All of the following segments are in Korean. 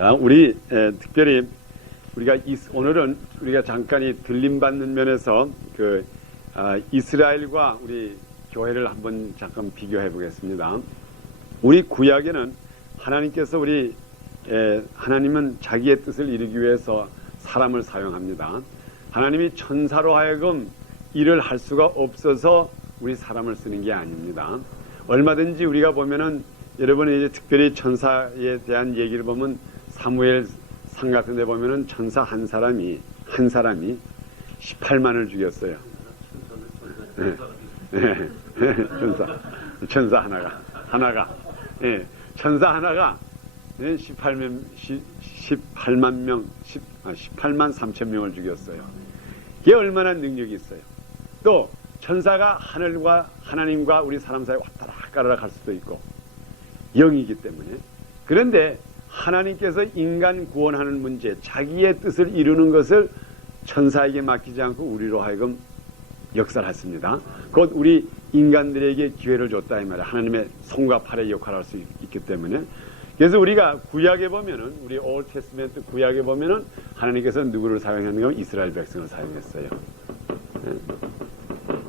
자, 우리 특별히 우리가 오늘은 우리가 잠깐 들림받는 면에서 이스라엘과 우리 교회를 한번 잠깐 비교해 보겠습니다. 우리 구약에는 하나님께서 하나님은 자기의 뜻을 이루기 위해서 사람을 사용합니다. 하나님이 천사로 하여금 일을 할 수가 없어서 우리 사람을 쓰는 게 아닙니다. 얼마든지 우리가 보면은 여러분이 이제 특별히 천사에 대한 얘기를 보면 사무엘상 같은 데 보면은 천사 한 사람이 18만을 죽였어요. 천사 하나가 천사 하나가 18만 3천 명을 죽였어요. 이게 얼마나 능력이 있어요. 또 천사가 하나님과 우리 사람 사이에 왔다 갔다 할 수도 있고 영이기 때문에. 그런데 하나님께서 인간 구원하는 문제, 자기의 뜻을 이루는 것을 천사에게 맡기지 않고 우리로 하여금 역사를 했습니다. 곧 우리 인간들에게 기회를 줬다 이 말이야. 하나님의 손과 팔의 역할을 할 수 있기 때문에. 그래서 우리가 구약에 보면은, 우리 올 테스트멘트 구약에 보면은 하나님께서 누구를 사용했는가 하면 이스라엘 백성을 사용했어요.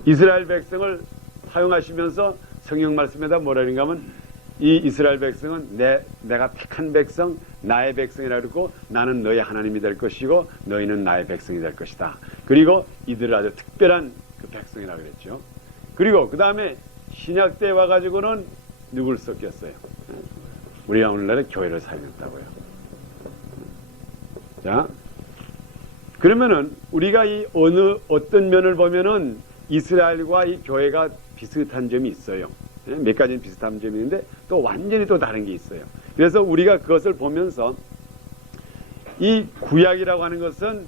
이스라엘 백성을 사용하시면서 성경 말씀에다 뭐라 그런가 하면 이 이스라엘 백성은 내가 택한 백성, 나의 백성이라 그러고 나는 너의 하나님이 될 것이고 너희는 나의 백성이 될 것이다. 그리고 이들을 아주 특별한 그 백성이라 그랬죠. 그리고 그 다음에 신약 때 와가지고는 누굴 썼겠어요? 우리가 오늘날에 교회를 사용했다고요. 자, 그러면은 우리가 어떤 면을 보면은 이스라엘과 이 교회가 비슷한 점이 있어요. 몇 가지는 비슷한 점이 있는데 또 완전히 또 다른 게 있어요. 그래서 우리가 그것을 보면서 이 구약이라고 하는 것은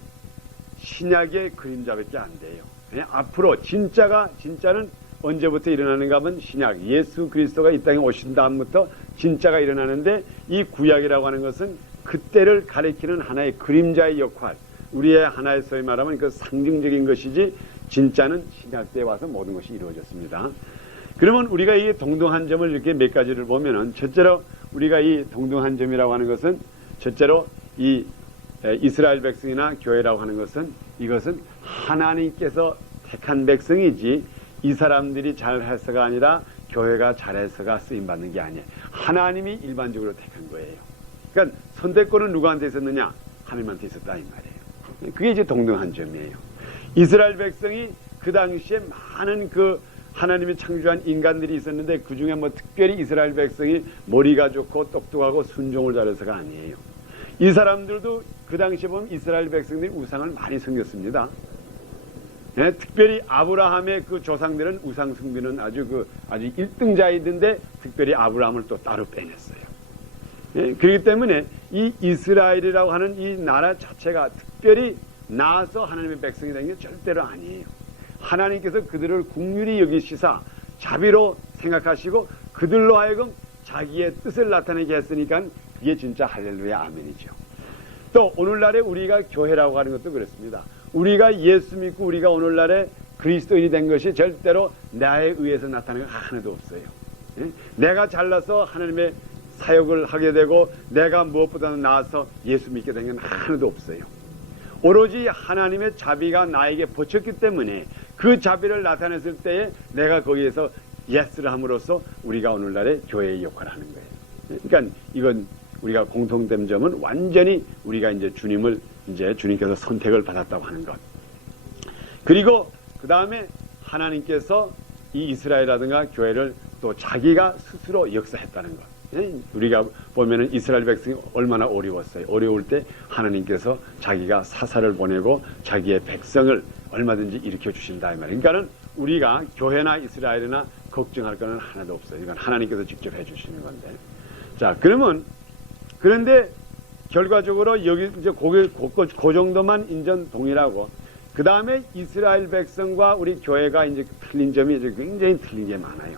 신약의 그림자밖에 안 돼요. 앞으로 진짜는 언제부터 일어나는가 하면 신약, 예수 그리스도가 이 땅에 오신 다음부터 진짜가 일어나는데 이 구약이라고 하는 것은 그때를 가리키는 하나의 그림자의 역할, 우리의 하나의 소위 말하면 그 상징적인 것이지 진짜는 신약 때에 와서 모든 것이 이루어졌습니다. 그러면 우리가 이 동등한 점을 이렇게 몇 가지를 보면은 첫째로 우리가 이 동등한 점이라고 하는 것은 첫째로 이 이스라엘 백성이나 교회라고 하는 것은 이것은 하나님께서 택한 백성이지 이 사람들이 잘해서가 아니라 교회가 잘해서가 쓰임받는 게 아니에요. 하나님이 일반적으로 택한 거예요. 그러니까 선택권은 누구한테 있었느냐? 하나님한테 있었다 이 말이에요. 그게 이제 동등한 점이에요. 이스라엘 백성이 그 당시에 많은 하나님이 창조한 인간들이 있었는데 그 중에 특별히 이스라엘 백성이 머리가 좋고 똑똑하고 순종을 잘해서가 아니에요. 이 사람들도 그 당시에 보면 이스라엘 백성들이 우상을 많이 섬겼습니다. 특별히 아브라함의 그 조상들은 우상 숭배는 아주 1등자이던데 특별히 아브라함을 또 따로 빼냈어요. 그렇기 때문에 이 이스라엘이라고 하는 이 나라 자체가 특별히 나아서 하나님의 백성이 되는 게 절대로 아니에요. 하나님께서 그들을 긍휼히 여기시사 자비로 생각하시고 그들로 하여금 자기의 뜻을 나타내게 했으니까 그게 진짜 할렐루야 아멘이죠. 또 오늘날에 우리가 교회라고 하는 것도 그렇습니다. 우리가 예수 믿고 우리가 오늘날에 그리스도인이 된 것이 절대로 나에 의해서 나타나는 게 하나도 없어요. 내가 잘나서 하나님의 사역을 하게 되고 내가 무엇보다도 나아서 예수 믿게 된 건 하나도 없어요. 오로지 하나님의 자비가 나에게 버쳤기 때문에 그 자비를 나타냈을 때에 내가 거기에서 예스를 함으로써 우리가 오늘날의 교회의 역할을 하는 거예요. 그러니까 이건 우리가 공통된 점은 완전히 우리가 이제 주님께서 선택을 받았다고 하는 것. 그리고 그 다음에 하나님께서 이 이스라엘이라든가 교회를 또 자기가 스스로 역사했다는 것. 우리가 보면은 이스라엘 백성이 얼마나 어려웠어요. 어려울 때 하나님께서 자기가 사사를 보내고 자기의 백성을 얼마든지 일으켜 주신다 이 말이에요. 그러니까는 우리가 교회나 이스라엘이나 걱정할 거는 하나도 없어요. 이건 하나님께서 직접 해주시는 건데. 자, 그런데 결과적으로 여기 이제 그 정도만 인전 동일하고 그 다음에 이스라엘 백성과 우리 교회가 이제 틀린 점이 이제 굉장히 틀린 게 많아요.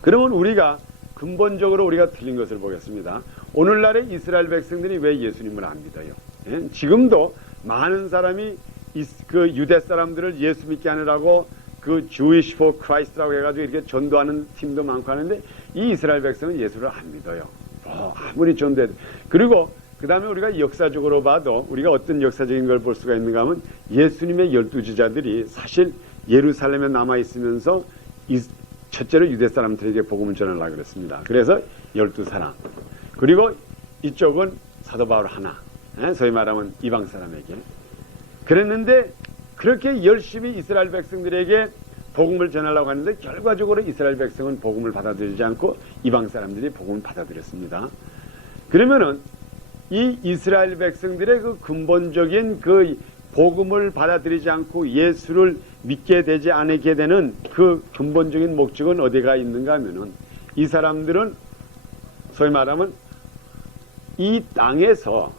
그러면 우리가 근본적으로 우리가 틀린 것을 보겠습니다. 오늘날의 이스라엘 백성들이 왜 예수님을 안 믿어요? 지금도 많은 사람이 그 유대 사람들을 예수 믿게 하느라고 그 Jewish for Christ라고 해가지고 이렇게 전도하는 팀도 많고 하는데 이 이스라엘 백성은 예수를 안 믿어요. 아무리 전도해도. 그리고 그 다음에 우리가 역사적으로 봐도 우리가 어떤 역사적인 걸 볼 수가 있는가 하면 예수님의 12지자들이 사실 예루살렘에 남아있으면서 첫째로 유대 사람들에게 복음을 전하려고 그랬습니다. 그래서 12사람. 그리고 이쪽은 사도 바울 하나. 소위 말하면 이방 사람에게. 그랬는데 그렇게 열심히 이스라엘 백성들에게 복음을 전하려고 하는데 결과적으로 이스라엘 백성은 복음을 받아들이지 않고 이방 사람들이 복음을 받아들였습니다. 그러면은 이 이스라엘 백성들의 그 근본적인 그 복음을 받아들이지 않고 예수를 믿게 되지 않게 되는 그 근본적인 목적은 어디가 있는가 하면은 이 사람들은 소위 말하면 이 땅에서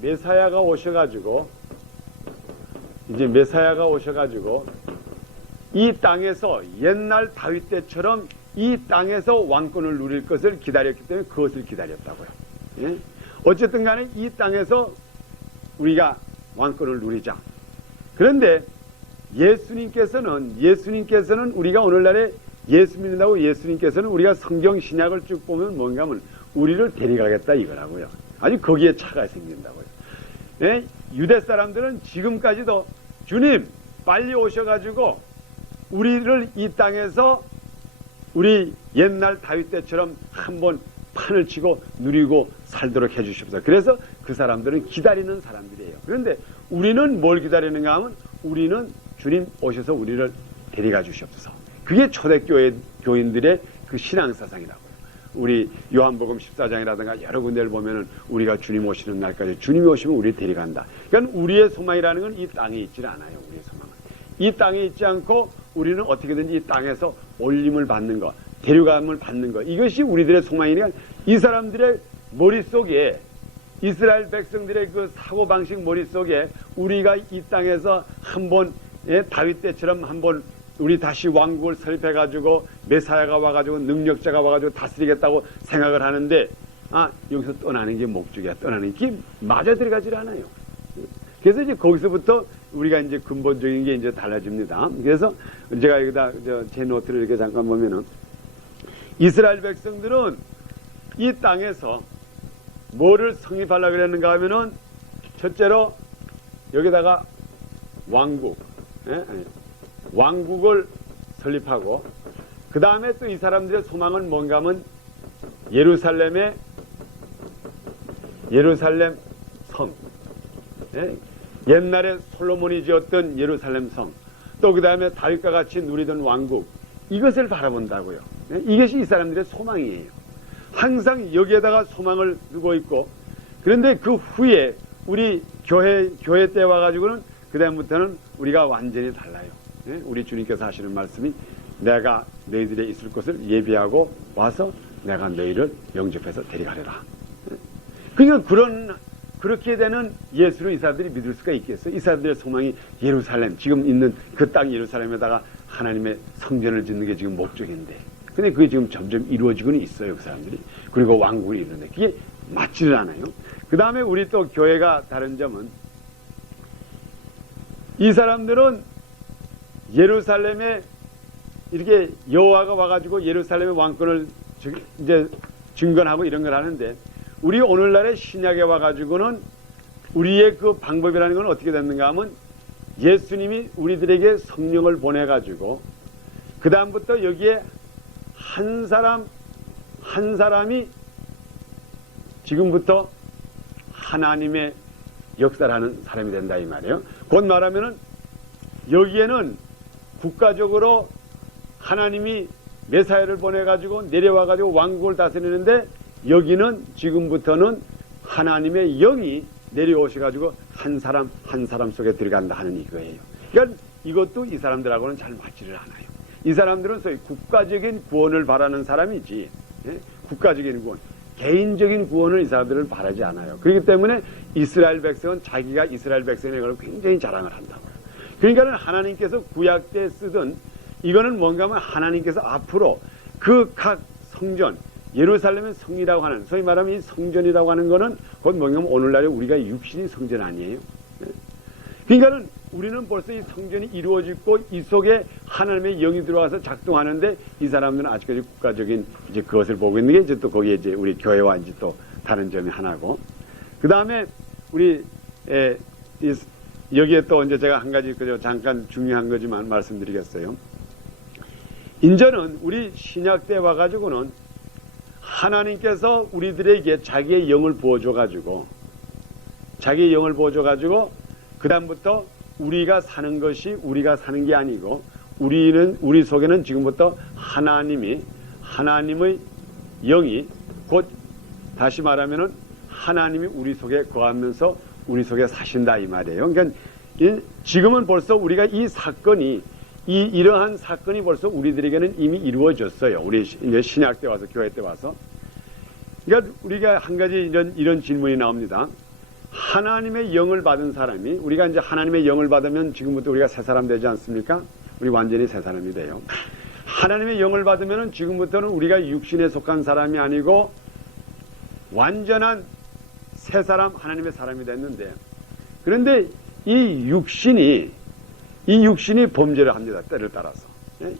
메사야가 오셔가지고 이제 메사야가 오셔가지고 이 땅에서 옛날 다윗 때처럼 이 땅에서 왕권을 누릴 것을 기다렸기 때문에 그것을 기다렸다고요. 예? 어쨌든 간에 이 땅에서 우리가 왕권을 누리자. 그런데 예수님께서는 우리가 오늘날에 예수 믿는다고 예수님께서는 우리가 성경 신약을 쭉 보면 뭔가 하면 우리를 데려가겠다 이거라고요. 아주 거기에 차가 생긴다고요. 예? 유대 사람들은 지금까지도 주님 빨리 오셔가지고 우리를 이 땅에서 우리 옛날 다윗 때처럼 한번 판을 치고 누리고 살도록 해주십시오. 그래서 그 사람들은 기다리는 사람들이에요. 그런데 우리는 뭘 기다리는가 하면 우리는 주님 오셔서 우리를 데려가 주시옵소서. 그게 초대교회 교인들의 그 신앙사상이라고요. 우리 요한복음 14장이라든가 여러 군데를 보면은 우리가 주님 오시는 날까지 주님이 오시면 우리를 데려간다. 그러니까 우리의 소망이라는 건 이 땅에 있질 않아요. 우리의 소망은. 이 땅에 있지 않고 우리는 어떻게든지 이 땅에서 올림을 받는 것, 데려감을 받는 것. 이것이 우리들의 소망이니까 이 사람들의 머릿속에 이스라엘 백성들의 그 사고방식 머릿속에 우리가 이 땅에서 한번 다윗 때처럼 한번 우리 다시 왕국을 설립해가지고 메사야가 와가지고 능력자가 와가지고 다스리겠다고 생각을 하는데 여기서 떠나는 게 목적이야. 떠나는 게 맞아 들어가질 않아요. 그래서 이제 거기서부터 우리가 이제 근본적인 게 이제 달라집니다. 그래서 제가 여기다 제 노트를 이렇게 잠깐 보면은 이스라엘 백성들은 이 땅에서 뭐를 성립하려고 그랬는가 하면은 첫째로 여기다가 왕국을 설립하고 그 다음에 또 이 사람들의 소망은 뭔가 하면 예루살렘 성, 옛날에 솔로몬이 지었던 예루살렘 성, 또 그 다음에 다윗과 같이 누리던 왕국, 이것을 바라본다고요. 이것이 이 사람들의 소망이에요. 항상 여기에다가 소망을 두고 있고, 그런데 그 후에 우리 교회 때 와가지고는 그 다음부터는 우리가 완전히 달라요. 우리 주님께서 하시는 말씀이 내가 너희들의 있을 곳을 예비하고 와서 내가 너희를 영접해서 데려가리라. 그러니까 그렇게 되는 예수를 이 사람들이 믿을 수가 있겠어요? 이 사람들의 소망이 예루살렘, 지금 있는 그 땅 예루살렘에다가 하나님의 성전을 짓는 게 지금 목적인데, 근데 그게 지금 점점 이루어지고는 있어요, 그 사람들이. 그리고 왕국을 이루는데 그게 맞지를 않아요. 그 다음에 우리 또 교회가 다른 점은 이 사람들은 예루살렘에 이렇게 여호와가 와가지고 예루살렘의 왕권을 이제 증건하고 이런 걸 하는데, 우리 오늘날의 신약에 와가지고는 우리의 그 방법이라는 건 어떻게 됐는가 하면 예수님이 우리들에게 성령을 보내가지고 그 다음부터 여기에 한 사람이 지금부터 하나님의 역사를 하는 사람이 된다 이 말이에요. 곧 말하면은 여기에는 국가적으로 하나님이 메사야를 보내가지고 내려와가지고 왕국을 다스리는데, 여기는 지금부터는 하나님의 영이 내려오셔가지고 한 사람 한 사람 속에 들어간다 하는 이거예요. 그러니까 이것도 이 사람들하고는 잘 맞지를 않아요. 이 사람들은 소위 국가적인 구원을 바라는 사람이지, 국가적인 구원, 개인적인 구원을 이 사람들은 바라지 않아요. 그렇기 때문에 이스라엘 백성은 자기가 이스라엘 백성의 걸 굉장히 자랑을 한다고요. 그러니까는 하나님께서 구약 때 쓰던 이거는 뭔가 하면 하나님께서 앞으로 그 각 성전, 예루살렘의 성이라고 하는, 소위 말하면 이 성전이라고 하는 거는 곧 뭔가 하면 오늘날에 우리가 육신이 성전 아니에요. 그러니까는 우리는 벌써 이 성전이 이루어지고 이 속에 하나님의 영이 들어와서 작동하는데 이 사람들은 아직까지 국가적인 이제 그것을 보고 있는 게 이제 또 거기에 이제 우리 교회와 이제 또 다른 점이 하나고, 그 다음에 우리 여기에 또 이제 제가 한 가지 그저 잠깐 중요한 거지만 말씀드리겠어요. 인전은 우리 신약 때 와가지고는 하나님께서 우리들에게 자기의 영을 부어줘가지고 그 다음부터 우리가 사는 것이 우리가 사는 게 아니고 우리 속에는 지금부터 하나님의 영이 곧 다시 말하면은 하나님이 우리 속에 거하면서 우리 속에 사신다 이 말이에요. 그러니까 지금은 벌써 우리가 이 사건이 이러한 사건이 벌써 우리들에게는 이미 이루어졌어요. 우리 신약 때 와서 교회 때 와서. 그러니까 우리가 한 가지 이런 질문이 나옵니다. 하나님의 영을 받은 사람이, 우리가 이제 하나님의 영을 받으면 지금부터 우리가 새 사람 되지 않습니까? 우리 완전히 새 사람이 돼요. 하나님의 영을 받으면 지금부터는 우리가 육신에 속한 사람이 아니고 완전한 새 사람, 하나님의 사람이 됐는데, 그런데 이 육신이 범죄를 합니다. 때를 따라서.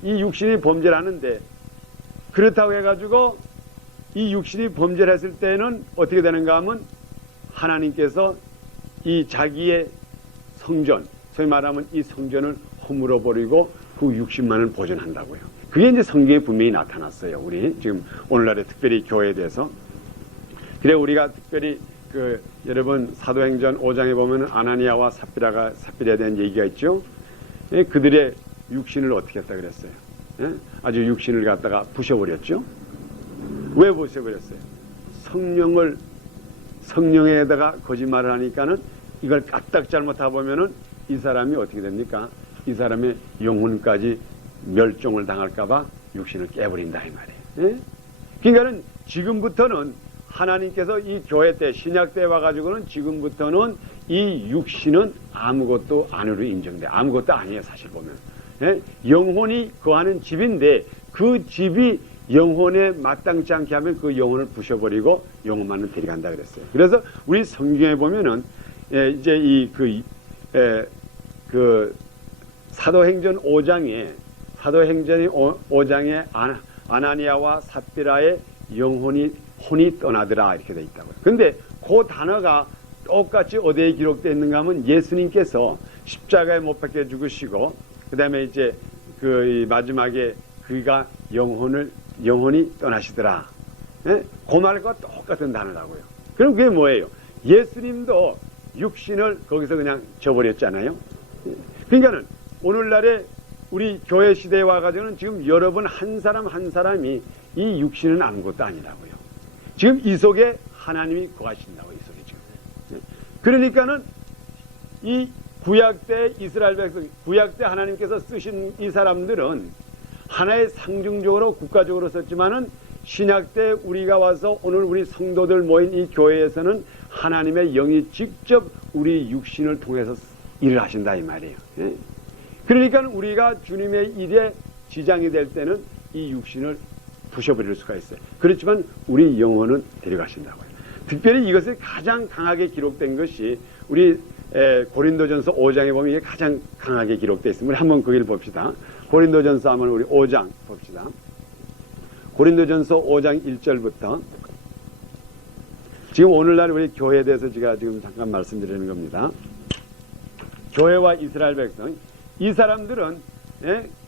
이 육신이 범죄를 하는데, 그렇다고 해가지고 이 육신이 범죄를 했을 때는 어떻게 되는가 하면 하나님께서 이 자기의 성전, 소위 말하면 이 성전을 허물어 버리고 그 육신만을 보존한다고요. 그게 이제 성경에 분명히 나타났어요. 우리 지금 오늘날의 특별히 교회에 대해서. 그래 우리가 특별히 여러분 사도행전 5장에 보면 아나니아와 삽비라에 대한 얘기가 있죠. 그들의 육신을 어떻게 했다 그랬어요? 아주 육신을 갖다가 부셔버렸죠. 왜 부셔버렸어요? 성령에다가 거짓말을 하니까는 이걸 까딱 잘못하다 보면은 이 사람이 어떻게 됩니까? 이 사람의 영혼까지 멸종을 당할까봐 육신을 깨버린다 이 말이에요. 그러니까는 지금부터는 하나님께서 이 교회 때 신약 때 와가지고는 지금부터는 이 육신은 아무것도 아니로 인정돼. 아무것도 아니에요 사실 보면. 영혼이 거하는 집인데 그 집이 영혼에 마땅치 않게 하면 그 영혼을 부셔버리고 영혼만은 데려간다 그랬어요. 그래서 우리 성경에 보면은 이제 사도행전 5장에 아나니아와 삽비라의 혼이 떠나더라 이렇게 돼 있다고요. 근데 그 단어가 똑같이 어디에 기록되어 있는가 하면 예수님께서 십자가에 못 박혀 죽으시고 그 다음에 이제 마지막에 그가 영혼이 떠나시더라. 그 말과 똑같은 단어라고요. 그럼 그게 뭐예요? 예수님도 육신을 거기서 그냥 져버렸잖아요. 그러니까는 오늘날에 우리 교회 시대에 와가지고는 지금 여러분 한 사람 한 사람이 이 육신은 아무것도 아니라고요. 지금 이 속에 하나님이 거하신다고 이 속에 지금. 그러니까는 이 구약 때 이스라엘 백성, 구약 때 하나님께서 쓰신 이 사람들은 하나의 상징적으로 국가적으로 썼지만은 신약 때 우리가 와서 오늘 우리 성도들 모인 이 교회에서는 하나님의 영이 직접 우리 육신을 통해서 일을 하신다 이 말이에요. 그러니까 우리가 주님의 일에 지장이 될 때는 이 육신을 부셔버릴 수가 있어요. 그렇지만 우리 영혼은 데려가신다고요. 특별히 이것을 가장 강하게 기록된 것이 우리 고린도전서 5장에 보면 이게 가장 강하게 기록되어 있습니다. 우리 한번 거기를 봅시다. 고린도전서 한번 우리 5장 봅시다. 고린도전서 5장 1절부터 지금 오늘날 우리 교회에 대해서 제가 지금 잠깐 말씀드리는 겁니다. 교회와 이스라엘 백성, 이 사람들은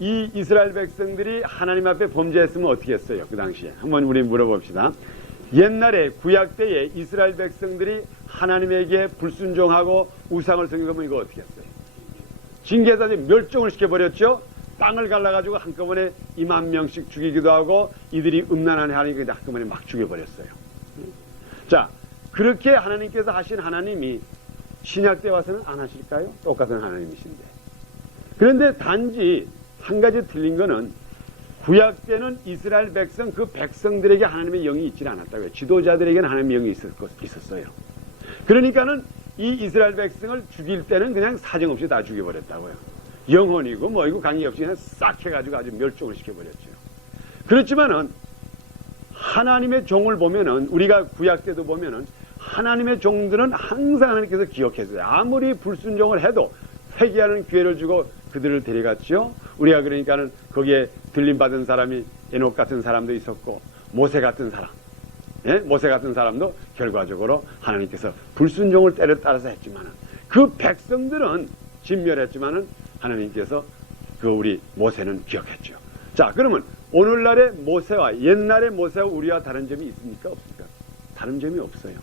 이 이스라엘 백성들이 하나님 앞에 범죄했으면 어떻게 했어요? 그 당시에 한번 우리 물어봅시다. 옛날에 구약 때에 이스라엘 백성들이 하나님에게 불순종하고 우상을 섬기면 이거 어떻게 했어요? 징계해서 멸종을 시켜버렸죠. 땅을 갈라가지고 한꺼번에 2만 명씩 죽이기도 하고 이들이 음란한 하나님께 한꺼번에 막 죽여버렸어요. 자, 그렇게 하나님께서 하신 하나님이 신약 때 와서는 안 하실까요? 똑같은 하나님이신데. 그런데 단지 한 가지 틀린 거는 구약 때는 이스라엘 백성, 그 백성들에게 하나님의 영이 있지 않았다고요. 지도자들에게는 하나님의 영이 있었어요. 그러니까는 이 이스라엘 백성을 죽일 때는 그냥 사정없이 다 죽여버렸다고요. 영혼이고 뭐이고 관계없이 그냥 싹 해가지고 아주 멸종을 시켜버렸죠. 그렇지만은 하나님의 종을 보면은 우리가 구약 때도 보면은 하나님의 종들은 항상 하나님께서 기억했어요. 아무리 불순종을 해도 회개하는 기회를 주고 그들을 데려갔죠. 우리가 그러니까는 거기에 들림받은 사람이 에녹 같은 사람도 있었고 모세 같은 사람, 모세 같은 사람도 결과적으로 하나님께서 불순종을 때를 따라서 했지만은 그 백성들은 진멸했지만은 하나님께서 그 우리 모세는 기억했죠. 자, 그러면 오늘날의 모세와 옛날의 모세와 우리와 다른 점이 있습니까? 없습니까? 다른 점이 없어요.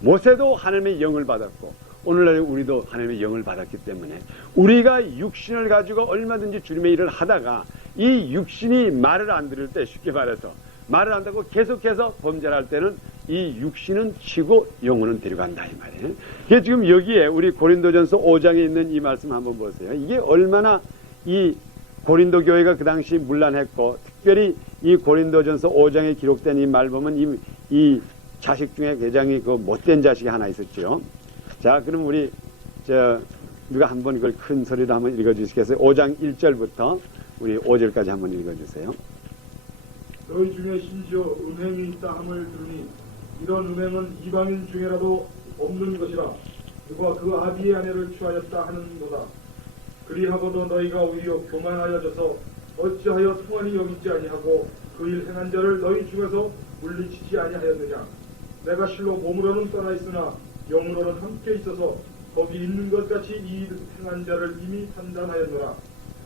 모세도 하나님의 영을 받았고 오늘날의 우리도 하나님의 영을 받았기 때문에 우리가 육신을 가지고 얼마든지 주님의 일을 하다가 이 육신이 말을 안 들을 때, 쉽게 말해서 말을 안 듣고 계속해서 범죄를 할 때는 이 육신은 치고 영혼은 데려간다 이 말이에요. 이게 지금 여기에 우리 고린도전서 5장에 있는 이 말씀 한번 보세요. 이게 얼마나 이 고린도 교회가 그 당시 문란했고, 특별히 이 고린도전서 5장에 기록된 이 말 보면 이 자식 중에 굉장히 그 못된 자식이 하나 있었죠. 자, 그럼 우리 누가 한번 이걸 큰 소리로 한번 읽어주시겠어요? 5장 1절부터 우리 5절까지 한번 읽어주세요. 너희 중에 심지어 음행이 있다 함을 들으니 이런 음행은 이방인 중에라도 없는 것이라 누가 그 아비의 아내를 취하였다 하는도다. 그리하고도 너희가 오히려 교만하여져서 어찌하여 통한이 여기지 아니하고 그 일 행한 자를 너희 중에서 물리치지 아니하였느냐. 내가 실로 몸으로는 떠나 있으나 영으로는 함께 있어서 거기 있는 것 같이 이 행한 자를 이미 판단하였노라.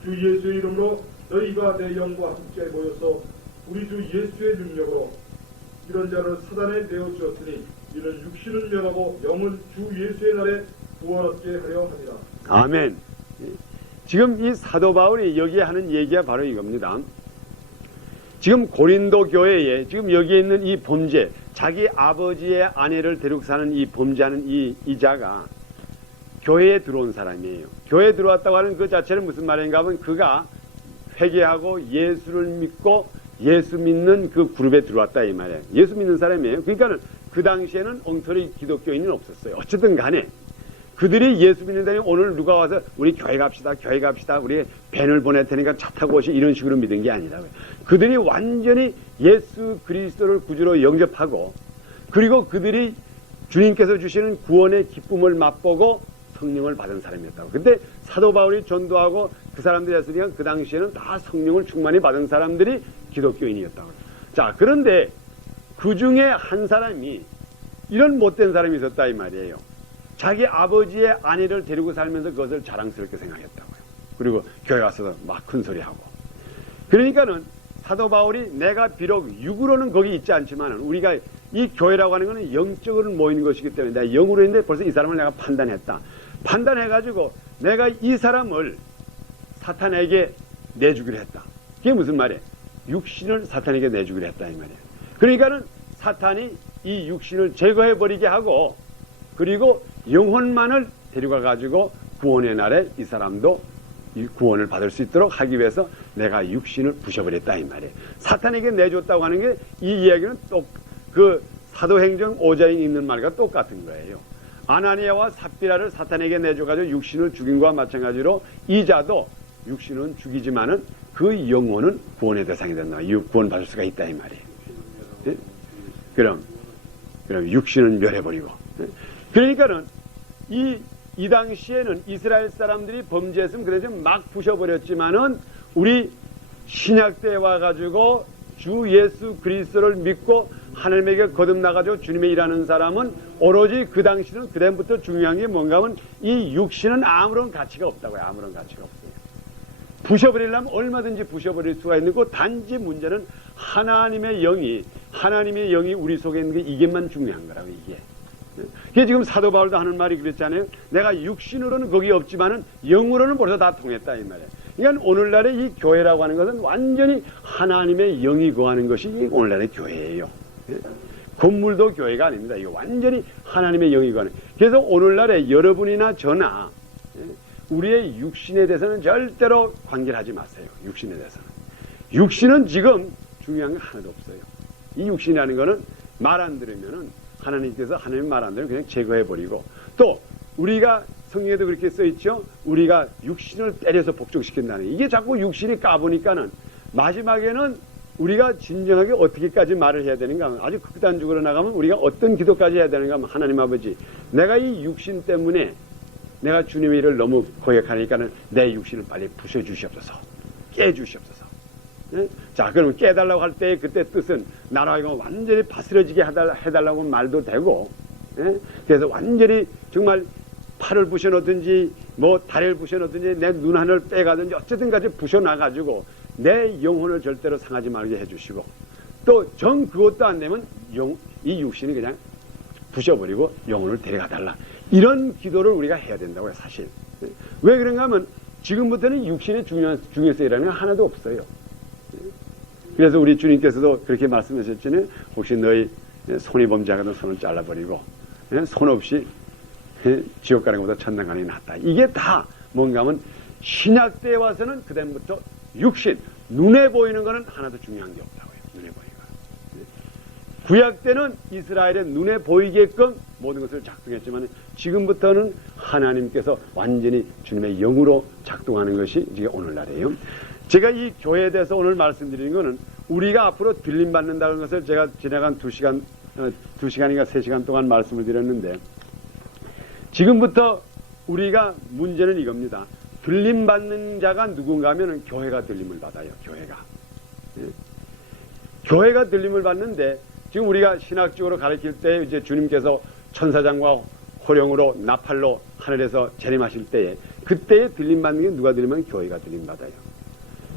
주 예수의 이름으로 너희가 내 영과 함께 모여서 우리 주 예수의 능력으로 이런 자를 사단에 내어주었으니 이는 육신은 멸하고 영은 주 예수의 날에 구원 얻게 하려 함이라. 아멘. 지금 이 사도 바울이 여기에 하는 얘기가 바로 이겁니다. 지금 고린도 교회에 지금 여기에 있는 이 범죄, 자기 아버지의 아내를 데리고 사는 이 범죄하는 이 자가 교회에 들어온 사람이에요. 교회에 들어왔다고 하는 그 자체는 무슨 말인가 하면 그가 회개하고 예수를 믿고 예수 믿는 그 그룹에 들어왔다 이 말이에요. 예수 믿는 사람이에요. 그러니까는 그 당시에는 엉터리 기독교인은 없었어요. 어쨌든 간에 그들이 예수 믿는다니 오늘 누가 와서 우리 교회 갑시다, 우리 밴을 보낼 테니까 차 타고 오시 이런 식으로 믿은 게 아니라고요. 그들이 완전히 예수 그리스도를 구주로 영접하고 그리고 그들이 주님께서 주시는 구원의 기쁨을 맛보고 성령을 받은 사람이었다고. 근데 사도 바울이 전도하고 그 사람들이 했으니까 그 당시에는 다 성령을 충만히 받은 사람들이 기독교인이었다고. 자, 그런데 그 중에 한 사람이 이런 못된 사람이 있었다 이 말이에요. 자기 아버지의 아내를 데리고 살면서 그것을 자랑스럽게 생각했다고요. 그리고 교회 와서도 막 큰소리하고. 그러니까는 사도 바울이 내가 비록 육으로는 거기 있지 않지만 우리가 이 교회라고 하는 것은 영적으로 모이는 것이기 때문에 내가 영으로 있는데 벌써 이 사람을 내가 판단했다. 판단해가지고 내가 이 사람을 사탄에게 내주기로 했다. 그게 무슨 말이에요? 육신을 사탄에게 내주기로 했다 이 말이에요. 그러니까는 사탄이 이 육신을 제거해버리게 하고 그리고 영혼만을 데려가가지고 구원의 날에 이 사람도 이 구원을 받을 수 있도록 하기 위해서 내가 육신을 부셔버렸다 이 말이에요. 사탄에게 내줬다고 하는 게 이 이야기는 또 그 사도행전 5장에 있는 말과 똑같은 거예요. 아나니아와 삽비라를 사탄에게 내줘가지고 육신을 죽인 것과 마찬가지로 이 자도 육신은 죽이지만은 그 영혼은 구원의 대상이 된다. 구원 받을 수가 있다 이 말이에요. 네? 그럼 육신은 멸해버리고. 네? 그러니까는 이 당시에는 이스라엘 사람들이 범죄했으면 그래서 막 부셔버렸지만은 우리 신약 때에 와가지고 주 예수 그리스도를 믿고 하나님에게 거듭나가지고 주님의 일하는 사람은 오로지 그 당시는 그다음부터 중요한 게 뭔가 하면 이 육신은 아무런 가치가 없다고요. 아무런 가치가 없어요. 부셔버리려면 얼마든지 부셔버릴 수가 있는 거 단지 문제는 하나님의 영이 우리 속에 있는 게 이게만 중요한 거라고 이게. 그게 지금 사도 바울도 하는 말이 그랬잖아요. 내가 육신으로는 거기 없지만은 영으로는 벌써 다 통했다 이 말이에요. 그러니까 오늘날의 이 교회라고 하는 것은 완전히 하나님의 영이 거하는 것이 오늘날의 교회예요. 건물도 교회가 아닙니다. 이거 완전히 하나님의 영이 거하는. 그래서 오늘날에 여러분이나 저나 우리의 육신에 대해서는 절대로 관계를 하지 마세요. 육신에 대해서는. 육신은 지금 중요한 게 하나도 없어요. 이 육신이라는 거는 말 안 들으면은 하나님께서 하나님 말 안 들으면 그냥 제거해버리고 또 우리가 성경에도 그렇게 써있죠. 우리가 육신을 때려서 복종시킨다는 이게 자꾸 육신이 까보니까는 마지막에는 우리가 진정하게 어떻게까지 말을 해야 되는가 하면 아주 극단적으로 나가면 우리가 어떤 기도까지 해야 되는가 하면 하나님 아버지 내가 이 육신 때문에 내가 주님의 일을 너무 고역하니까는 내 육신을 빨리 부셔주시옵소서. 깨주시옵소서. 예? 자, 그럼 깨달라고 할 때 그때 뜻은 나라 이거 완전히 바스러지게 해달라고 말도 되고, 예? 그래서 완전히 정말 팔을 부셔놓든지 뭐 다리를 부셔놓든지 내 눈 하나를 빼가든지 어쨌든 까지 부셔놔가지고 내 영혼을 절대로 상하지 말게 해주시고, 또 정 그것도 안 되면 이 육신이 그냥 부셔버리고 영혼을 데려가달라. 이런 기도를 우리가 해야 된다고요, 사실. 왜 그런가 하면 지금부터는 육신의 중요성이라는 건 하나도 없어요. 그래서 우리 주님께서도 그렇게 말씀하셨잖아요. 혹시 너희 손이 범죄하거든 손을 잘라버리고 손 없이 지옥 가는 것보다 천당 가는 게 낫다. 이게 다 뭔가 하면 신약 때에 와서는 그다음부터 육신, 눈에 보이는 거는 하나도 중요한 게 없다고요. 눈에 보이는 거. 구약 때는 이스라엘의 눈에 보이게끔 모든 것을 작동했지만 지금부터는 하나님께서 완전히 주님의 영으로 작동하는 것이 이제 오늘날이에요. 제가 이 교회에 대해서 오늘 말씀드리는 것은 우리가 앞으로 들림받는다는 것을 제가 지나간 2시간인가 3시간 동안 말씀을 드렸는데, 지금부터 우리가 문제는 이겁니다. 들림받는 자가 누군가 하면 교회가 들림을 받아요. 교회가. 예? 교회가 들림을 받는데, 지금 우리가 신학적으로 가르칠 때 이제 주님께서 천사장과 호령으로 나팔로 하늘에서 재림하실 때에 그때에 들림받는 게 누가 들리면 교회가 들림받아요.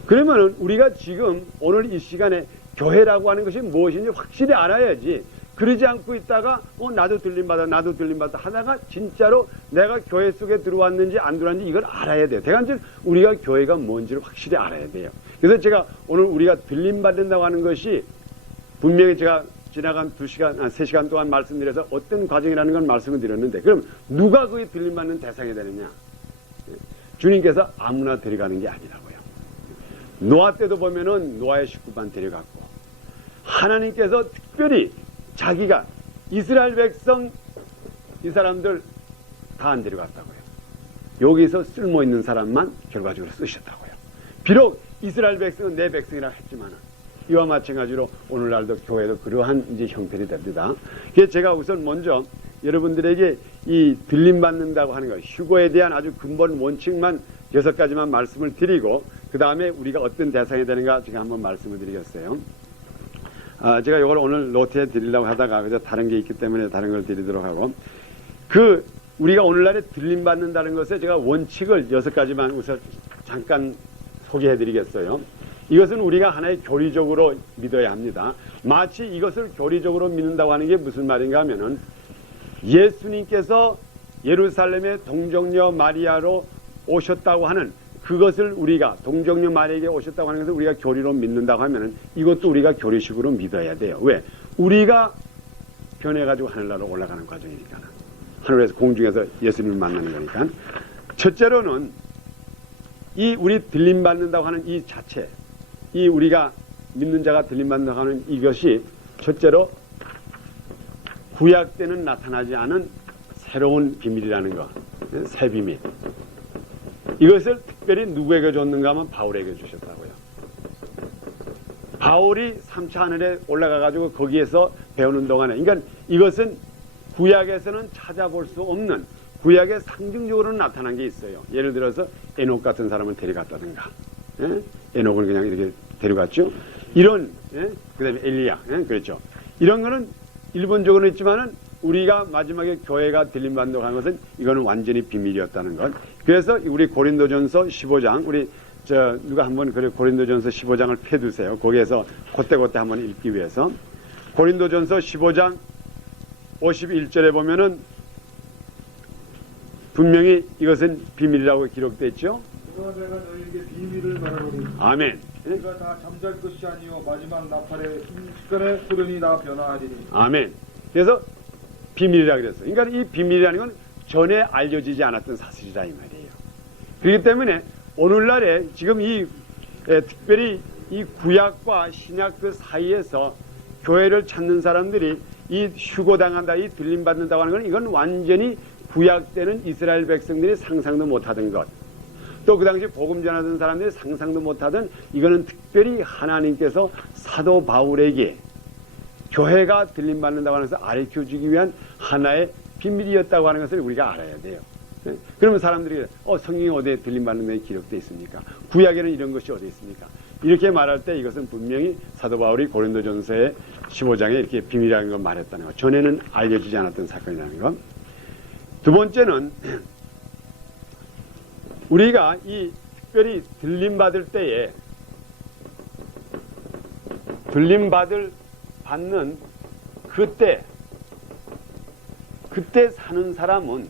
그러면은 우리가 지금 오늘 이 시간에 교회라고 하는 것이 무엇인지 확실히 알아야지, 그러지 않고 있다가 나도 들림받아 하다가 진짜로 내가 교회 속에 들어왔는지 안 들어왔는지 이걸 알아야 돼요. 대간절 우리가 교회가 뭔지를 확실히 알아야 돼요. 그래서 제가 오늘 우리가 들림받는다고 하는 것이 분명히 제가 지나간 3시간 동안 말씀드려서 어떤 과정이라는 건 말씀을 드렸는데, 그럼 누가 거기 들림받는 대상이 되느냐? 주님께서 아무나 데려가는 게 아니라고요. 노아 때도 보면은 노아의 식구만 데려갔고, 하나님께서 특별히 자기가 이스라엘 백성 이 사람들 다 안 데려갔다고요. 여기서 쓸모 있는 사람만 결과적으로 쓰셨다고요. 비록 이스라엘 백성은 내 백성이라 했지만은 이와 마찬가지로 오늘날도 교회도 그러한 이제 형편이 됩니다. 그래서 제가 우선 먼저 여러분들에게 이 들림받는다고 하는 것, 휴거에 대한 아주 근본 원칙만 6가지만 말씀을 드리고, 그 다음에 우리가 어떤 대상이 되는가 제가 한번 말씀을 드리겠어요. 제가 이걸 오늘 노트에 드리려고 하다가 그래서 다른 게 있기 때문에 다른 걸 드리도록 하고, 우리가 오늘날에 들림받는다는 것에 제가 원칙을 6가지만 우선 잠깐 소개해 드리겠어요. 이것은 우리가 하나의 교리적으로 믿어야 합니다. 마치 이것을 교리적으로 믿는다고 하는 게 무슨 말인가 하면은, 예수님께서 예루살렘의 동정녀 마리아로 오셨다고 하는 그것을 우리가 동정녀 마리아에게 오셨다고 하는 것을 우리가 교리로 믿는다고 하면은 이것도 우리가 교리식으로 믿어야 돼요. 왜? 우리가 변해가지고 하늘나라로 올라가는 과정이니까, 하늘에서 공중에서 예수님을 만나는 거니까. 첫째로는 이 우리 들림받는다고 하는 이 자체, 이 우리가 믿는 자가 들림받는다고 하는 이것이 첫째로 구약 때는 나타나지 않은 새로운 비밀이라는 것, 새 비밀. 이것을 특별히 누구에게 줬는가 하면 바울에게 주셨다고요. 바울이 3차 하늘에 올라가가지고 거기에서 배우는 동안에, 그러니까 이것은 구약에서는 찾아볼 수 없는, 구약에 상징적으로 나타난 게 있어요. 예를 들어서 에녹 같은 사람을 데려갔다든가, 에녹을 그냥 이렇게 데려갔죠. 이런, 그 다음에 엘리야, 그렇죠. 이런 거는 일본적으로 있지만은 우리가 마지막에 교회가 들림받는다고 하는 것은 이거는 완전히 비밀이었다는 것. 그래서 우리 고린도전서 15장, 우리 누가 한번 그래 고린도전서 15장을 펴두세요. 거기에서 그때 한번 읽기 위해서. 고린도전서 15장 51절에 보면은 분명히 이것은 비밀이라고 기록되어 있죠. 그가 내가 너희에게 비밀을 말하노니 아멘. 우리가 다 잠잘 것이 아니요 마지막 나팔에 순식간에 소련이 다 변화하리니. 아멘. 그래서 비밀이라 그랬어요. 그러니까 이 비밀이라는 건 전에 알려지지 않았던 사실이라 이 말이에요. 그렇기 때문에 오늘날에 지금 특별히 이 구약과 신약 그 사이에서 교회를 찾는 사람들이 이 휴거당한다, 이 들림받는다고 하는 건 이건 완전히 구약 때는 이스라엘 백성들이 상상도 못하던 것, 또 그 당시 복음 전하던 사람들이 상상도 못하던, 이거는 특별히 하나님께서 사도 바울에게 교회가 들림받는다고 하는 것을 가르쳐주기 위한 하나의 비밀이었다고 하는 것을 우리가 알아야 돼요. 예? 그러면 사람들이 성경이 어디에 들림받는 데 기록되어 있습니까? 구약에는 이런 것이 어디 있습니까? 이렇게 말할 때 이것은 분명히 사도 바울이 고린도전서의 15장에 이렇게 비밀이라는 걸 말했다는 것. 전에는 알려지지 않았던 사건이라는 것. 두 번째는 우리가 이 특별히 들림받을 때에 받는 그때 사는 사람은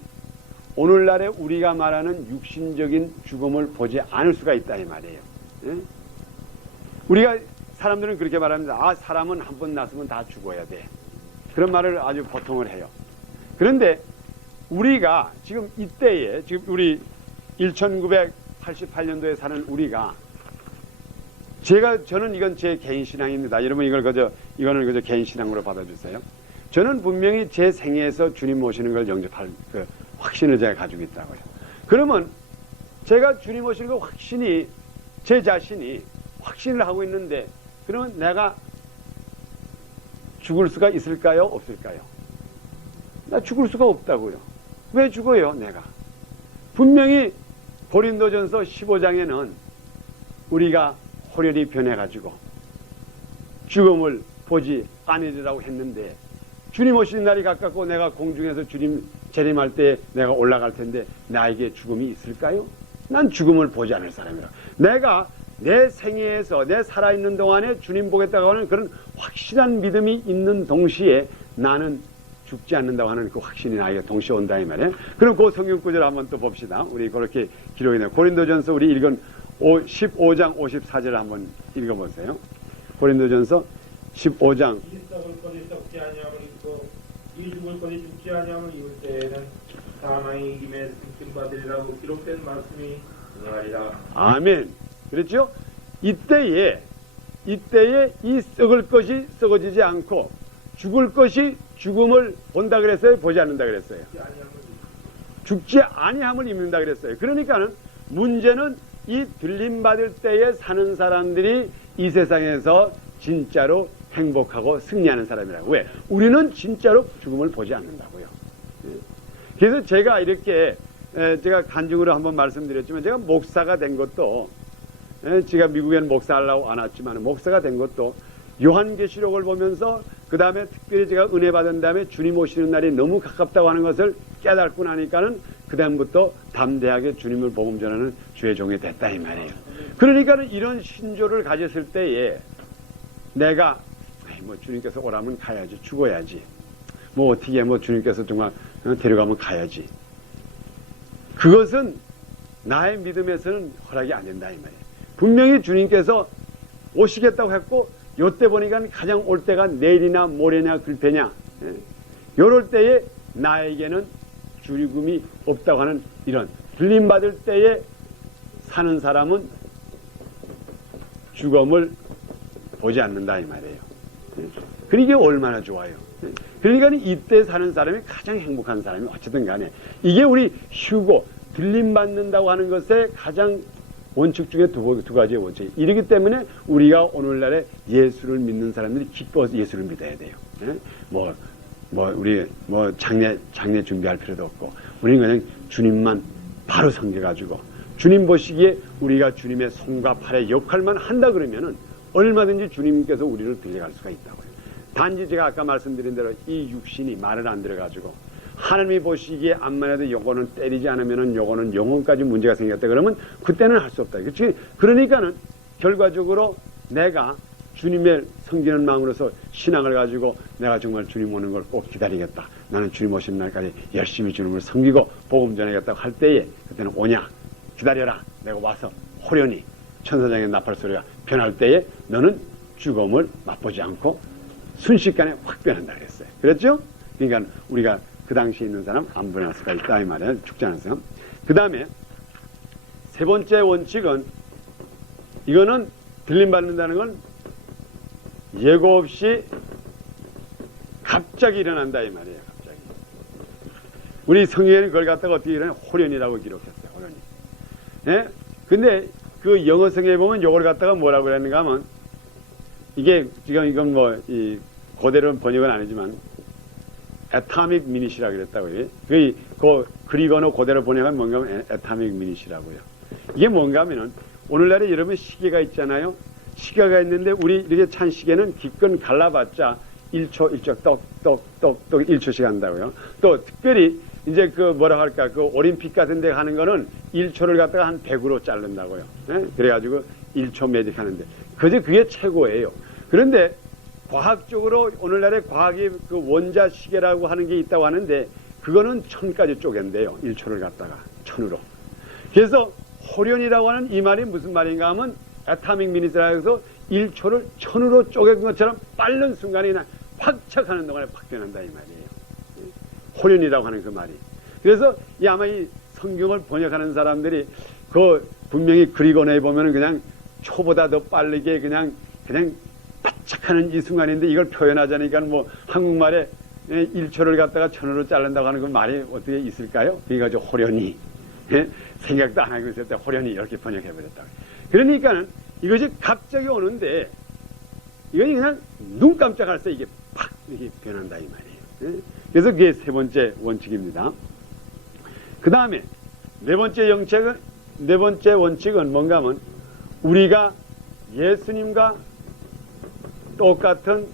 오늘날에 우리가 말하는 육신적인 죽음을 보지 않을 수가 있다 이 말이에요. 예? 우리가 사람들은 그렇게 말합니다. 사람은 한 번 났으면 다 죽어야 돼. 그런 말을 아주 보통을 해요. 그런데 우리가 지금 이때에 지금 우리 1988년도에 사는 우리가 저는 이건 제 개인 신앙입니다. 여러분 이거는 그저 개인 신앙으로 받아주세요. 저는 분명히 제 생애에서 주님 모시는 걸 영접할 그 확신을 제가 가지고 있다고요. 그러면 제가 주님 모시는 거 확신이 제 자신이 확신을 하고 있는데 그러면 내가 죽을 수가 있을까요? 없을까요? 나 죽을 수가 없다고요. 왜 죽어요? 내가. 분명히 고린도전서 15장에는 우리가 호련히 변해가지고 죽음을 보지 아니리라고 했는데 주님 오시는 날이 가깝고 내가 공중에서 주님 재림할 때 내가 올라갈 텐데 나에게 죽음이 있을까요? 난 죽음을 보지 않을 사람이라. 내가 내 생애에서 내 살아있는 동안에 주님 보겠다고 하는 그런 확실한 믿음이 있는 동시에 나는 죽지 않는다고 하는 그 확신이 나에게 동시에 온다 이 말이에요. 그럼 그 성경 구절 한번 또 봅시다. 우리 그렇게 기록이 나요. 고린도전서 우리 읽은 15장 54절 한번 읽어보세요. 고린도전서 15장 이 썩을 것이 썩지 아니함을 입고 이 죽을 것이 죽지 아니함을 입을 때에는 사망의 이김에 승진받으리라고 기록된 말씀이 응하리라. 아멘. 그렇죠? 이때에 이 썩을 것이 썩어지지 않고 죽을 것이 죽음을 본다 그랬어요? 보지 않는다 그랬어요? 죽지 아니함을 입는다 그랬어요. 그러니까는 문제는 이 들림받을 때에 사는 사람들이 이 세상에서 진짜로 행복하고 승리하는 사람이라고. 왜? 우리는 진짜로 죽음을 보지 않는다고요. 그래서 제가 이렇게 제가 간증으로 한번 말씀드렸지만 제가 목사가 된 것도 제가 미국에는 목사하려고 안 왔지만 목사가 된 것도 요한계시록을 보면서 그 다음에 특별히 제가 은혜 받은 다음에 주님 오시는 날이 너무 가깝다고 하는 것을 깨닫고 나니까는 그 다음부터 담대하게 주님을 복음 전하는 주의 종이 됐다 이 말이에요. 그러니까는 이런 신조를 가졌을 때에 내가 주님께서 오라면 가야지, 죽어야지, 어떻게 주님께서 정말 데려가면 가야지. 그것은 나의 믿음에서는 허락이 안 된다 이 말이에요. 분명히 주님께서 오시겠다고 했고 요때 보니까 가장 올 때가 내일이나 모레냐 글패냐 요럴 때에 나에게는 죽음이 없다고 하는 이런 들림받을 때에 사는 사람은 죽음을 보지 않는다 이 말이에요. 그러니까 얼마나 좋아요. 그러니까 이때 사는 사람이 가장 행복한 사람이 어쨌든 간에 이게 우리 휴고 들림받는다고 하는 것의 가장 원칙 중에 두 가지의 원칙. 이러기 때문에 우리가 오늘날에 예수를 믿는 사람들이 기뻐서 예수를 믿어야 돼요. 우리 장례 준비할 필요도 없고 우리는 그냥 주님만 바로 섬겨가지고 주님 보시기에 우리가 주님의 손과 팔의 역할만 한다 그러면은 얼마든지 주님께서 우리를 들려갈 수가 있다고요. 단지 제가 아까 말씀드린 대로 이 육신이 말을 안 들어가지고 하나님이 보시기에 암만 해도 요거는 때리지 않으면은 요거는 영혼까지 문제가 생겼다 그러면 그때는 할 수 없다. 그렇지? 그러니까는 결과적으로 내가 주님의 섬기는 마음으로서 신앙을 가지고 내가 정말 주님 오는 걸 꼭 기다리겠다. 나는 주님 오시는 날까지 열심히 주님을 섬기고 복음 전하겠다고 할 때에 그때는 오냐? 기다려라. 내가 와서 호련히 천사장의 나팔 소리가 변할 때에 너는 죽음을 맛보지 않고 순식간에 확 변한다 그랬어요. 그랬죠? 그러니까 우리가 그 당시에 있는 사람 안 변할 수가 있다 이 말이에요. 죽지 않은 사람. 그 다음에 세 번째 원칙은 이거는 들림받는다는 건 예고 없이 갑자기 일어난다 이 말이에요. 갑자기. 우리 성경에는 그걸 갖다가 어떻게 일어나? 호련이라고 기록했어요. 호련이. 예? 근데 그 영어 성경에 보면 이걸 갖다가 뭐라고 그랬는가 하면 이게 지금 이건 이 그대로 번역은 아니지만 atomic minut이라고 그랬다고요. 그 그리거나 그대로 번역하면 뭔가 하면 애타믹 미닛이라고요. 이게 뭔가 하면은 오늘날에 여러분 시계가 있잖아요. 시계가 있는데 우리 이렇게 찬 시계는 기껏 갈라봤자 1초 1초 똑똑똑똑 1초씩 한다고요. 또 특별히 이제 그 뭐라 할까 그 올림픽 같은 데 가는 거는 1초를 갖다가 한 100으로 자른다고요. 예? 그래가지고 1초 매직 하는데 그게 최고예요. 그런데 과학적으로 오늘날에 과학이 그 원자 시계라고 하는 게 있다고 하는데 그거는 1000까지 쪼갠대요. 1초를 갖다가 1000으로. 그래서 호련이라고 하는 이 말이 무슨 말인가 하면 애타믹 미닛이라고 해서 1초를 1000으로 쪼갠 것처럼 빠른 순간에 그냥 확착 하는 동안에 확 변한다 이 말이에요. 호련이라고 하는 그 말이. 그래서 아마 이 성경을 번역하는 사람들이 그 분명히 그리고나에 보면은 그냥 초보다 더 빠르게 그냥 바짝하는 이 순간인데 이걸 표현하자니까 뭐 한국말에 1초를 갖다가 1000으로 자른다고 하는 그 말이 어떻게 있을까요? 그러니까 저 호련히 생각도 안 하고 있을 때 호련히 이렇게 번역해버렸다. 그러니까는 이것이 갑자기 오는데 이건 그냥 눈 깜짝할 새 이게 팍 이렇게 변한다 이 말이에요. 그래서 그게 세 번째 원칙입니다. 그 다음에 네 번째 원칙은 뭔가 하면 우리가 예수님과 똑같은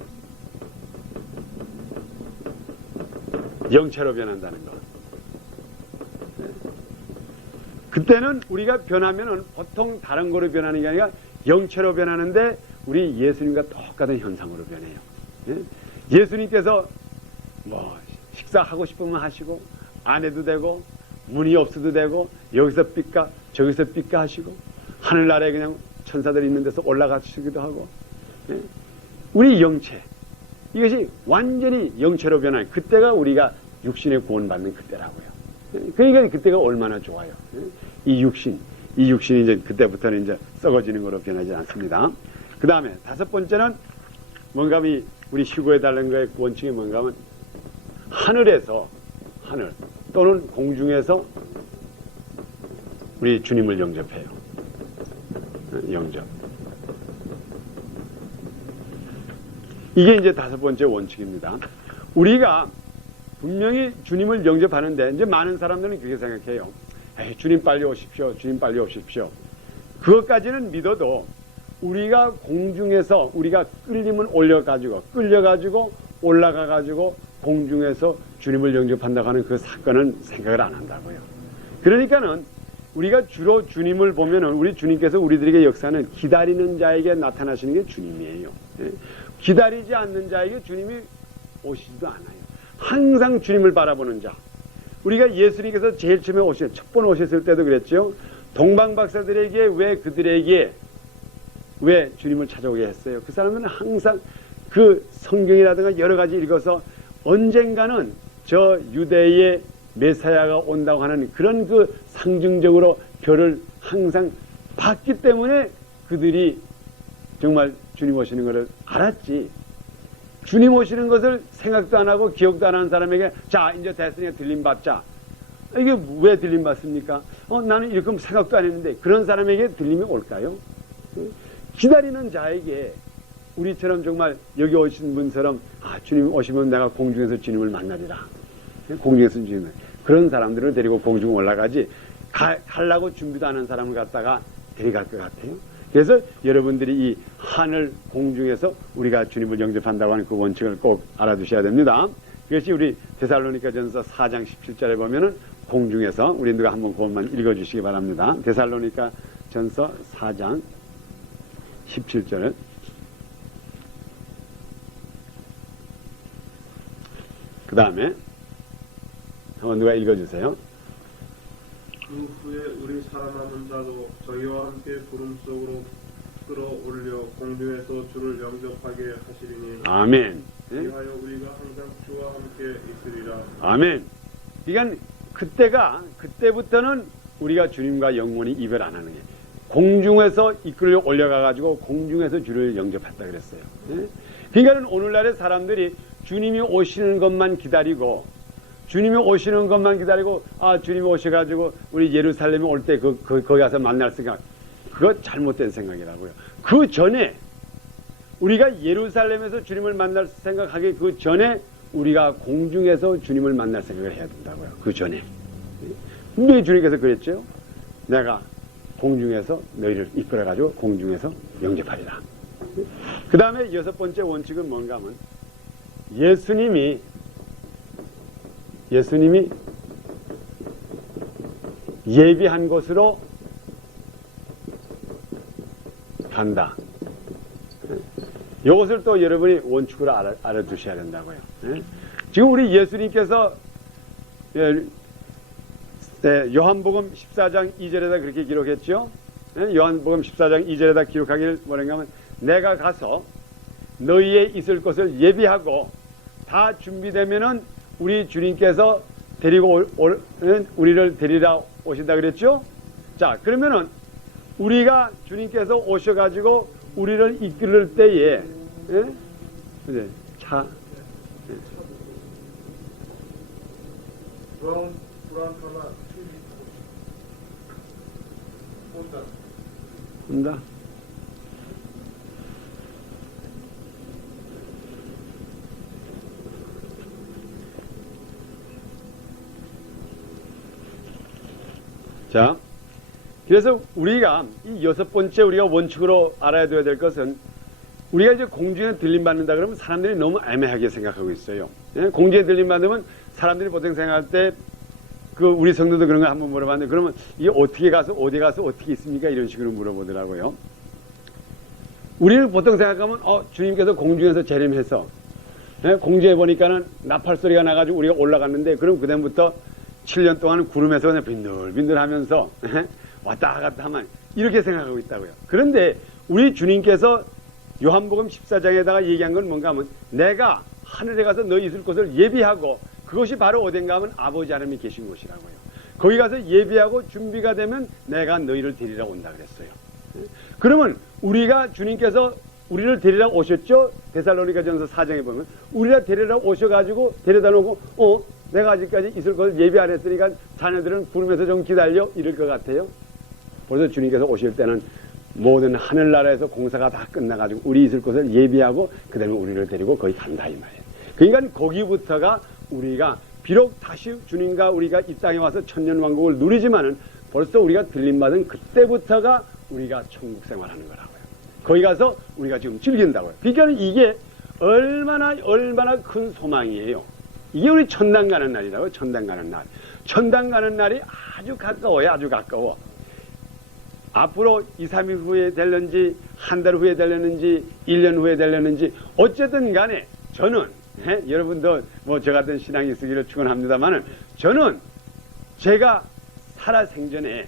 영체로 변한다는 것. 그때는 우리가 변하면은 보통 다른 거로 변하는 게 아니라 영체로 변하는데 우리 예수님과 똑같은 현상으로 변해요. 예수님께서 뭐 식사하고 싶으면 하시고 안 해도 되고 문이 없어도 되고 여기서 삐까 저기서 삐까 하시고 하늘나라에 그냥 천사들 있는 데서 올라가시기도 하고 우리 영체 이것이 완전히 영체로 변한 그때가 우리가 육신의 구원받는 그때라고요. 그러니까 그때가 얼마나 좋아요. 이 육신이 이제 그때부터는 이제 썩어지는 거로 변하지 않습니다. 그 다음에 다섯 번째는 뭔가 우리 시구에 달린 거의 원칙이 뭔가 하면 하늘에서 하늘 또는 공중에서 우리 주님을 영접해요. 영접. 이게 이제 다섯 번째 원칙입니다. 우리가 분명히 주님을 영접하는데 이제 많은 사람들은 그렇게 생각해요. 에이, 주님 빨리 오십시오. 주님 빨리 오십시오. 그것까지는 믿어도 우리가 공중에서 우리가 끌림을 끌려가지고 올라가가지고 공중에서 주님을 영접한다고 하는 그 사건은 생각을 안 한다고요. 그러니까는 우리가 주로 주님을 보면은 우리 주님께서 우리들에게 역사는 기다리는 자에게 나타나시는 게 주님이에요. 기다리지 않는 자에게 주님이 오시지도 않아요. 항상 주님을 바라보는 자. 우리가 예수님께서 제일 처음에 첫 번 오셨을 때도 그랬죠. 동방박사들에게 왜 주님을 찾아오게 했어요? 그 사람들은 항상 그 성경이라든가 여러 가지 읽어서 언젠가는 저 유대의 메사야가 온다고 하는 그런 그 상징적으로 별을 항상 봤기 때문에 그들이 정말 주님 오시는 것을 알았지. 주님 오시는 것을 생각도 안 하고 기억도 안 하는 사람에게 자 이제 됐으니까 들림 받자. 이게 왜 들림 받습니까? 나는 이렇게 생각도 안 했는데 그런 사람에게 들림이 올까요? 기다리는 자에게 우리처럼 정말 여기 오신 분처럼 주님 오시면 내가 공중에서 주님을 만나리라. 공중에서 주님을 그런 사람들을 데리고 공중 올라가지 가려고 준비도 안 한 사람을 갖다가 데려갈 것 같아요. 그래서 여러분들이 이 하늘 공중에서 우리가 주님을 영접한다고 하는 그 원칙을 꼭 알아두셔야 됩니다. 그것이 우리 데살로니가전서 4장 17절에 보면은 공중에서 우리 누가 한번 그것만 읽어주시기 바랍니다. 데살로니가전서 4장 17절. 그 다음에 한번 누가 읽어주세요. 그 후에 우리 살아남은 자도 저희와 함께 구름 속으로 끌어올려 공중에서 주를 영접하게 하시리니 아멘. 위하여 우리가 항상 주와 함께 있으리라. 아멘. 그러니까 그때부터는 우리가 주님과 영원히 이별 안 하는 게 공중에서 이끌려 올려가가지고 공중에서 주를 영접했다 그랬어요. 그러니까 오늘날의 사람들이 주님이 오시는 것만 기다리고 주님이 오시는 것만 기다리고 주님이 오셔가지고 우리 예루살렘에 올 때 거기 가서 만날 생각 그거 잘못된 생각이라고요. 그 전에 우리가 예루살렘에서 주님을 만날 생각하기 그 전에 우리가 공중에서 주님을 만날 생각을 해야 된다고요. 그 전에 분명히 주님께서 그랬죠. 내가 공중에서 너희를 이끌어가지고 공중에서 영접하리라. 그 다음에 여섯 번째 원칙은 뭔가 하면 예수님이 예비한 곳으로 간다. 이것을 또 여러분이 원칙으로 알아두셔야 된다고요. 지금 우리 예수님께서 요한복음 14장 2절에다 그렇게 기록했죠. 요한복음 14장 2절에다 기록하길 뭐라고 하면 내가 가서 너희의 있을 곳을 예비하고 다 준비되면은 우리 주님께서 우리를 데리러 오신다 그랬죠. 자, 그러면은 우리가 주님께서 오셔가지고 우리를 이끌을 때에 이제 브라운 하나 온다. 자, 그래서 우리가 이 여섯 번째 우리가 원칙으로 알아야 될 것은 우리가 이제 공중에 들림 받는다 그러면 사람들이 너무 애매하게 생각하고 있어요. 공중에 들림 받으면 사람들이 보통 생각할 때 그 우리 성도도 그런 거 한번 물어봤는데 그러면 이게 어떻게 가서 어디 가서 어떻게 있습니까? 이런 식으로 물어보더라고요. 우리는 보통 생각하면 주님께서 공중에서 재림해서 공중에 보니까는 나팔 소리가 나가지고 우리가 올라갔는데 그럼 그다음부터 7년 동안 구름에서 그냥 빈들빈들 하면서 왔다 갔다 하면 이렇게 생각하고 있다고요. 그런데 우리 주님께서 요한복음 14장에다가 얘기한 건 뭔가 하면 내가 하늘에 가서 너희 있을 곳을 예비하고 그것이 바로 어딘가 하면 아버지 하나님이 계신 곳이라고요. 거기 가서 예비하고 준비가 되면 내가 너희를 데리러 온다 그랬어요. 그러면 우리가 주님께서 우리를 데리러 오셨죠? 데살로니가전서 4장에 보면 우리가 데리러 오셔가지고 데려다 놓고 내가 아직까지 있을 것을 예비 안 했으니까 자네들은 부르면서 좀 기다려 이럴 것 같아요. 그래서 주님께서 오실 때는 모든 하늘나라에서 공사가 다 끝나가지고 우리 있을 곳을 예비하고 그 다음에 우리를 데리고 거기 간다 이 말이에요. 그러니까 거기부터가 우리가 비록 다시 주님과 우리가 이 땅에 와서 천년왕국을 누리지만은 벌써 우리가 들림받은 그때부터가 우리가 천국 생활하는 거라고요. 거기 가서 우리가 지금 즐긴다고요. 그러니까 이게 얼마나 큰 소망이에요. 이게 우리 천당 가는 날이라고요. 천당 가는 날. 천당 가는 날이 아주 가까워요. 아주 가까워. 앞으로 2, 3일 후에 될는지 한 달 후에 될는지 1년 후에 될는지 어쨌든 간에 저는 여러분도 뭐 저 같은 신앙이 있으기를 축원합니다만은 저는 제가 살아 생전에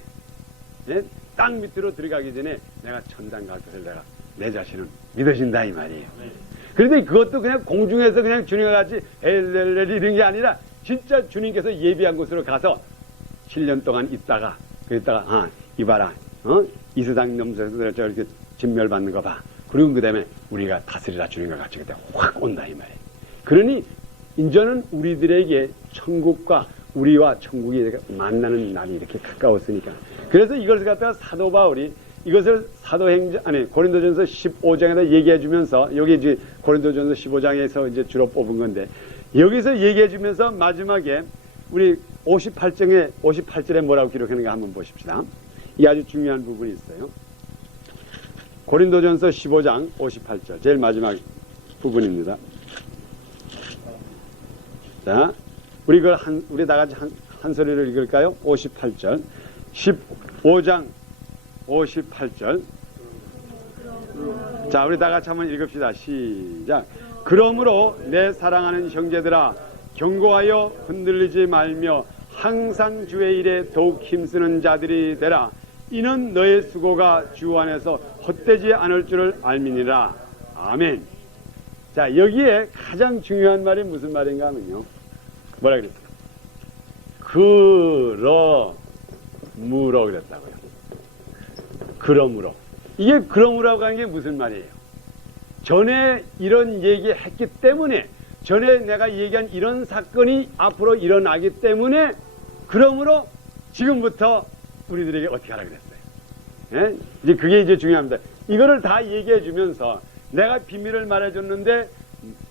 땅 밑으로 들어가기 전에 내가 천당 갈 것을 내가 내 자신은 믿어진다 이 말이에요. 그런데 그것도 그냥 공중에서 그냥 주님과 같이 엘렐렐 이런 게 아니라 진짜 주님께서 예비한 곳으로 가서 7년 동안 있다가 그랬다가 이봐라 이스당 넘서서 저렇게 진멸받는 거 봐. 그리고 그 다음에 우리가 다스리라 주님과 같이 그때 확 온다 이 말이에요. 그러니 이제는 우리들에게 천국과 우리와 천국이 만나는 날이 이렇게 가까웠으니까 그래서 이것을 갖다가 사도 바울이 이것을 고린도전서 15장에다 얘기해 주면서 여기 이제 고린도전서 15장에서 이제 주로 뽑은 건데 여기서 얘기해 주면서 마지막에 우리 58절에 뭐라고 기록하는가 한번 보십시다. 이 아주 중요한 부분이 있어요. 고린도전서 15장 58절 제일 마지막 부분입니다. 자, 우리 다 같이 한 소리를 읽을까요? 58절. 15장 58절. 자, 우리 다 같이 한번 읽읍시다. 시작. 그러므로 내 사랑하는 형제들아, 경고하여 흔들리지 말며 항상 주의 일에 더욱 힘쓰는 자들이 되라. 이는 너의 수고가 주 안에서 헛되지 않을 줄을 알미니라. 아멘. 자, 여기에 가장 중요한 말이 무슨 말인가 하면요. 뭐라 그랬어요? 그러므로 그랬다고요. 그러므로. 이게 그러므로라고 하는 게 무슨 말이에요? 전에 이런 얘기했기 때문에 전에 내가 얘기한 이런 사건이 앞으로 일어나기 때문에 그러므로 지금부터 우리들에게 어떻게 하라 그랬어요? 예? 이제 그게 이제 중요합니다. 이거를 다 얘기해 주면서 내가 비밀을 말해줬는데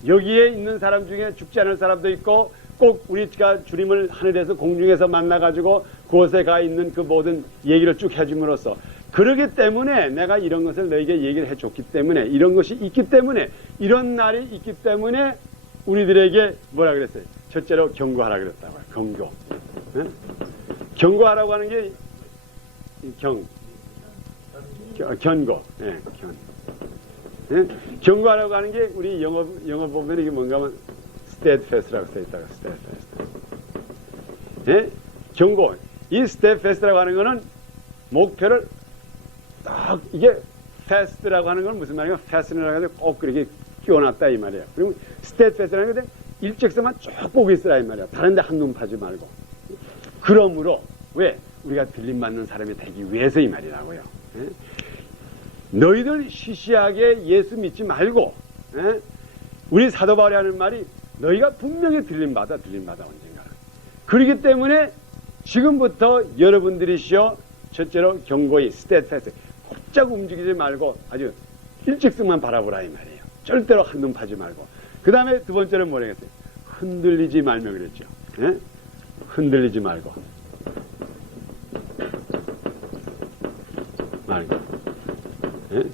여기에 있는 사람 중에 죽지 않을 사람도 있고 꼭 우리가 주님을 하늘에서 공중에서 만나가지고 그곳에 가 있는 그 모든 얘기를 쭉 해줌으로써 그러기 때문에 내가 이런 것을 너에게 얘기를 해줬기 때문에 이런 것이 있기 때문에 이런 날이 있기 때문에 우리들에게 뭐라 그랬어요? 첫째로 경고하라 그랬다고요. 경고. 예? 경고하라고 하는 게 견고. 예, 견. 예? 경고하라고 하는 게 우리 영어 보면 이게 뭔가 하면 steadfast라고 써있다고 steadfast. 예? 경고. 이 steadfast라고 하는 거는 목표를 딱 이게 fast라고 하는 건 무슨 말이야? fast라고 해서 꼭 그렇게 끼워놨다 이 말이야. 그리고 steadfast라는 게 일직선만 쭉 보고 있으라 이 말이야. 다른 데 한눈 파지 말고. 그러므로 왜? 우리가 들림받는 사람이 되기 위해서 이 말이라고요. 예? 너희들 시시하게 예수 믿지 말고 예? 우리 사도 바울이 하는 말이 너희가 분명히 들림받아 언젠가. 그렇기 때문에 지금부터 여러분들이시여 첫째로 경고히 steadfast 꼼짝 움직이지 말고 아주 일직선만 바라보라 이 말이에요. 절대로 한눈 파지 말고. 그 다음에 두 번째는 뭐라 했어요? 흔들리지 말며 그랬죠. 예? 흔들리지 말고. 예?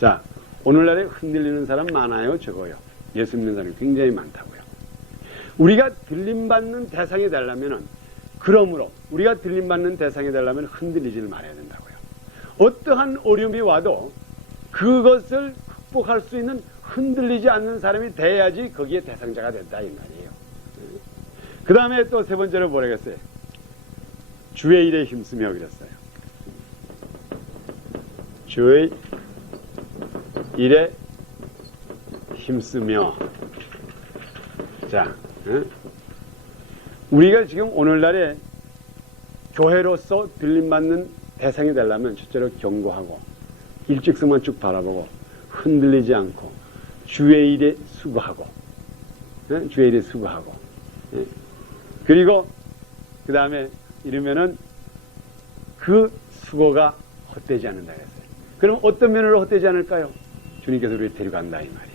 자, 오늘날에 흔들리는 사람 많아요, 적어요. 예수 믿는 사람이 굉장히 많다고요. 우리가 들림받는 대상이 되려면은, 그러므로 우리가 들림받는 대상이 되려면 흔들리지를 말아야 된다고요. 어떠한 어려움이 와도 그것을 극복할 수 있는 흔들리지 않는 사람이 돼야지 거기에 대상자가 된다 이 말이에요. 그 다음에 또 세 번째로 뭐라 그랬어요? 주의 일에 힘쓰며 그랬어요. 주의 일에 힘쓰며. 자, 우리가 지금 오늘날에 교회로서 들림받는 대상이 되려면 첫째로 경고하고 일직선만 쭉 바라보고 흔들리지 않고 주의 일에 수고하고 주의 일에 수고하고 그리고 그 다음에 이러면은 그 수고가 헛되지 않는다 그랬어요. 그럼 어떤 면으로 헛되지 않을까요? 주님께서 우리를 데려간다 이 말이야.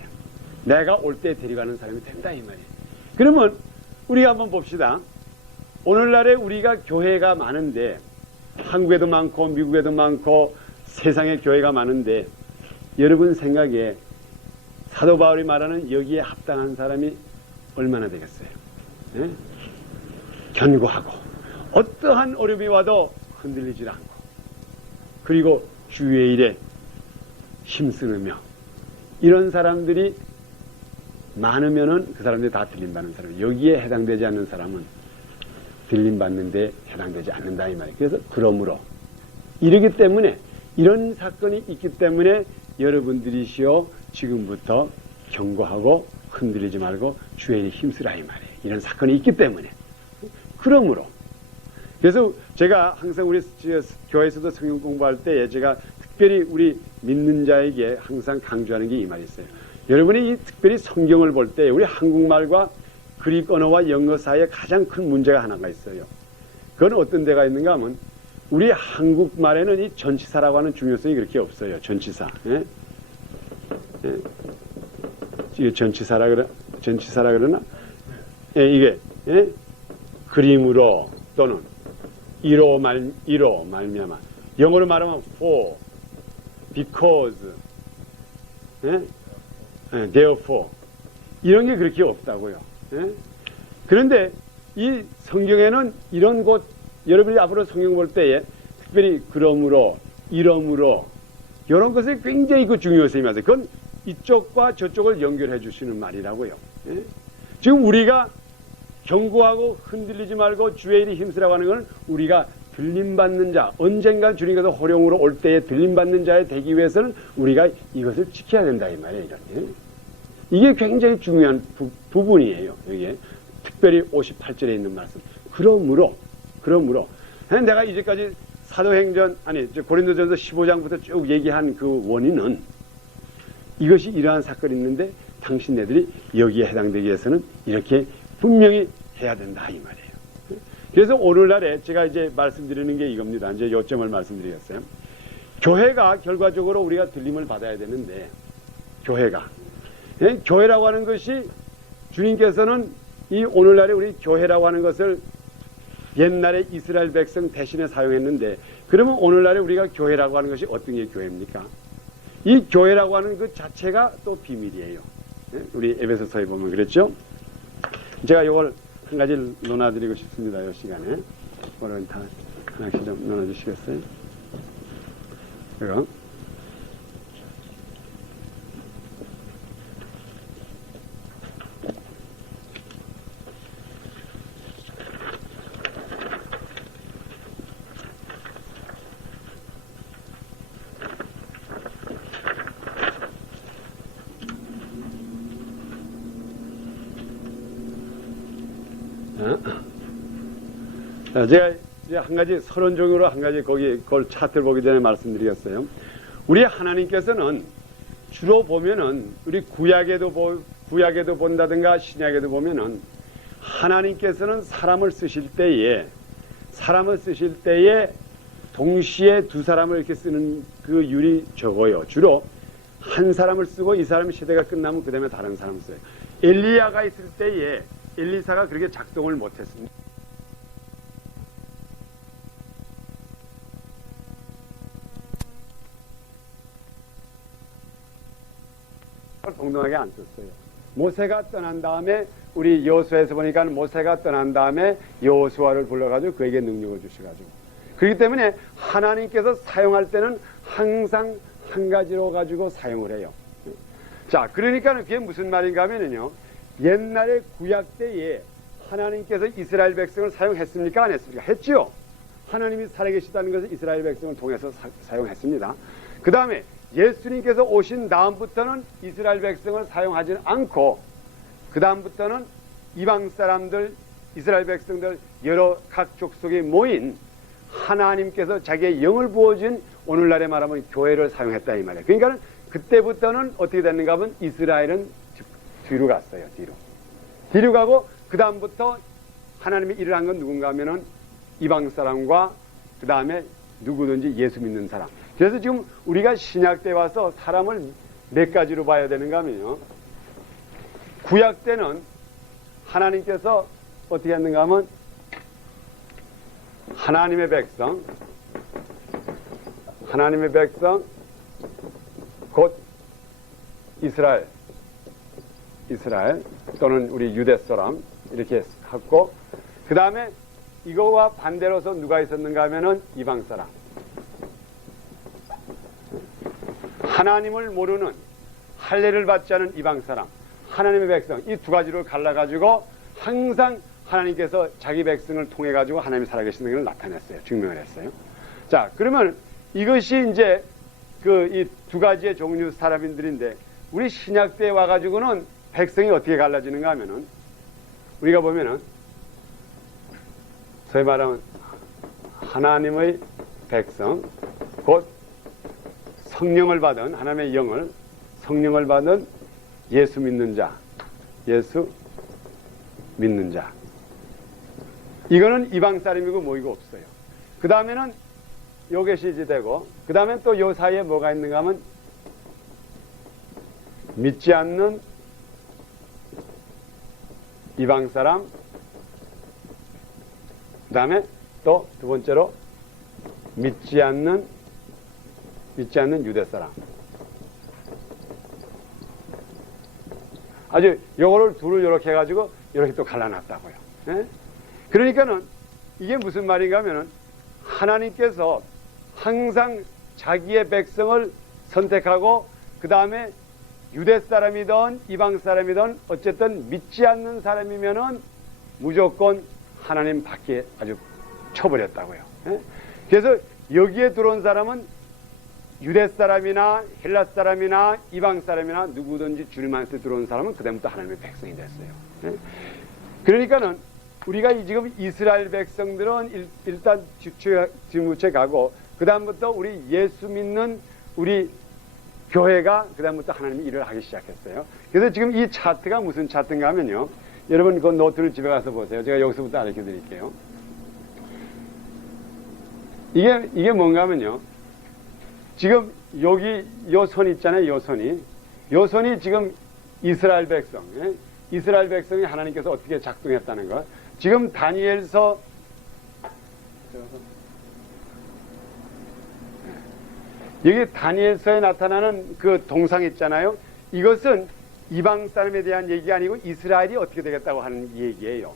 내가 올 때 데려가는 사람이 된다 이 말이야. 그러면 우리가 한번 봅시다. 오늘날에 우리가 교회가 많은데 한국에도 많고 미국에도 많고 세상에 교회가 많은데 여러분 생각에 사도 바울이 말하는 여기에 합당한 사람이 얼마나 되겠어요? 네? 견고하고 어떠한 어려움이 와도 흔들리지 않고 그리고 주의 일에 힘쓰며 이런 사람들이 많으면은 그 사람들이 다 들림받는 사람. 여기에 해당되지 않는 사람은 들림받는데 해당되지 않는다 이 말이에요. 그래서 그러므로 이러기 때문에 이런 사건이 있기 때문에 여러분들이시여 지금부터 경고하고 흔들리지 말고 주의 일에 힘쓰라 이 말이에요. 이런 사건이 있기 때문에. 그러므로 그래서 제가 항상 우리 교회에서도 성경 공부할 때 제가 특별히 우리 믿는 자에게 항상 강조하는 게 이 말이 있어요. 여러분이 특별히 성경을 볼 때 우리 한국말과 그리스 언어와 영어 사이에 가장 큰 문제가 하나가 있어요. 그건 어떤 데가 있는가 하면 우리 한국말에는 이 전치사라고 하는 중요성이 그렇게 없어요. 전치사. 예? 예. 이게 전치사라 그러나? 예, 이게 예? 그림으로 또는 이로 말미암아. 영어로 말하면 for, because, 예? 예, therefore 이런 게 그렇게 없다고요. 예? 그런데 이 성경에는 이런 곳 여러분이 앞으로 성경 볼 때에 특별히 그러므로 이러므로 이런 것에 굉장히 그 중요성이 많아요. 그건 이쪽과 저쪽을 연결해 주시는 말이라고요. 예? 지금 우리가 경고하고 흔들리지 말고 주의 일에 힘쓰라고 하는 건 우리가 들림받는 자, 언젠가 주님께서 호령으로 올 때에 들림받는 자에 되기 위해서는 우리가 이것을 지켜야 된다 이 말이에요. 이게 굉장히 중요한 부분이에요. 여기에 특별히 58절에 있는 말씀. 그러므로 내가 이제까지 사도행전 고린도전서 15장부터 쭉 얘기한 그 원인은 이것이 이러한 사건이 있는데 당신네들이 여기에 해당되기 위해서는 이렇게 분명히 해야 된다 이 말이에요. 그래서 오늘날에 제가 이제 말씀드리는 게 이겁니다. 이제 요점을 말씀드리겠어요. 교회가 결과적으로 우리가 들림을 받아야 되는데 교회라고 하는 것이 주님께서는 이 오늘날에 우리 교회라고 하는 것을 옛날에 이스라엘 백성 대신에 사용했는데, 그러면 오늘날에 우리가 교회라고 하는 것이 어떤 게 교회입니까? 이 교회라고 하는 그 자체가 또 비밀이에요. 우리 에베소서에 보면 그랬죠? 제가 이걸 한 가지 논하드리고 싶습니다. 이 시간에. 오늘 다 하나씩 좀 논해주시겠어요? 이거. 제가 이제 한 가지 서론적으로 한 가지 그걸 차트를 보기 전에 말씀드리겠어요. 우리 하나님께서는 주로 보면은 우리 구약에도 본다든가 신약에도 보면은 하나님께서는 사람을 쓰실 때에 동시에 두 사람을 이렇게 쓰는 그 율이 적어요. 주로 한 사람을 쓰고 이 사람의 시대가 끝나면 그 다음에 다른 사람을 써요. 엘리야가 있을 때에 엘리사가 그렇게 작동을 못했습니다. 동등하게 안 썼어요. 모세가 떠난 다음에 우리 여호수아에서 보니까 모세가 떠난 다음에 여호수아를 불러가지고 그에게 능력을 주셔가지고, 그렇기 때문에 하나님께서 사용할 때는 항상 한 가지로 가지고 사용을 해요. 자, 그러니까 그게 무슨 말인가 하면요, 옛날에 구약 때에 하나님께서 이스라엘 백성을 사용했습니까? 안 했습니까? 했지요. 하나님이 살아계시다는 것을 이스라엘 백성을 통해서 사용했습니다. 그 다음에 예수님께서 오신 다음부터는 이스라엘 백성을 사용하지는 않고, 그 다음부터는 이방 사람들, 이스라엘 백성들 여러 각 족속에 모인 하나님께서 자기의 영을 부어준 오늘날에 말하면 교회를 사용했다 이 말이에요. 그러니까 그때부터는 어떻게 됐는가 하면 이스라엘은 뒤로 갔어요. 뒤로 가고, 그 다음부터 하나님이 일을 한 건 누군가 하면은 이방 사람과 그 다음에 누구든지 예수 믿는 사람. 그래서 지금 우리가 신약 때 와서 사람을 몇 가지로 봐야 되는가 하면요, 구약 때는 하나님께서 어떻게 했는가 하면 하나님의 백성 곧 이스라엘 또는 우리 유대 사람 이렇게 하고, 그 다음에 이거와 반대로서 누가 있었는가 하면은 이방 사람, 하나님을 모르는 할례를 받지 않은 이방 사람, 하나님의 백성, 이 두 가지로 갈라가지고 항상 하나님께서 자기 백성을 통해 가지고 하나님이 살아계시는 걸 나타냈어요. 증명을 했어요. 자, 그러면 이것이 이제 이 두 가지의 종류 사람들인데, 우리 신약 때에 와가지고는 백성이 어떻게 갈라지는가 하면은, 우리가 보면은 소위 말하면 하나님의 백성, 곧 성령을 받은 하나님의 영을, 성령을 받은 예수 믿는 자, 이거는 이방 사람이고 뭐이고 없어요. 그 다음에는 요것이 이제 되고, 그 다음에 또 요 사이에 뭐가 있는가 하면 믿지 않는 이방 사람, 그 다음에 또 두 번째로 믿지 않는 유대 사람. 아주 요거를 둘을 이렇게 해가지고 이렇게 또 갈라놨다고요. 예? 그러니까는 이게 무슨 말인가 하면은 하나님께서 항상 자기의 백성을 선택하고, 그 다음에 유대 사람이든 이방 사람이든 어쨌든 믿지 않는 사람이면은 무조건 하나님 밖에 아주 쳐버렸다고요. 예? 그래서 여기에 들어온 사람은 유대 사람이나 헬라 사람이나 이방 사람이나 누구든지 주님한테 들어온 사람은 그다음부터 하나님의 백성이 됐어요. 예? 그러니까는 우리가 지금 이스라엘 백성들은 일단 지무체 가고, 그 다음부터 우리 예수 믿는 우리 교회가 그 다음부터 하나님이 일을 하기 시작했어요. 그래서 지금 이 차트가 무슨 차트인가 하면요, 여러분 그 노트를 집에 가서 보세요. 제가 여기서부터 알려 드릴게요. 이게 뭔가 하면요, 지금 여기 요 선 있잖아요. 요 선이 지금 이스라엘 백성, 이스라엘 백성이 하나님께서 어떻게 작동했다는 것. 지금 다니엘서 여기 다니엘서에 나타나는 그 동상 있잖아요. 이것은 이방 사람에 대한 얘기가 아니고 이스라엘이 어떻게 되겠다고 하는 얘기예요.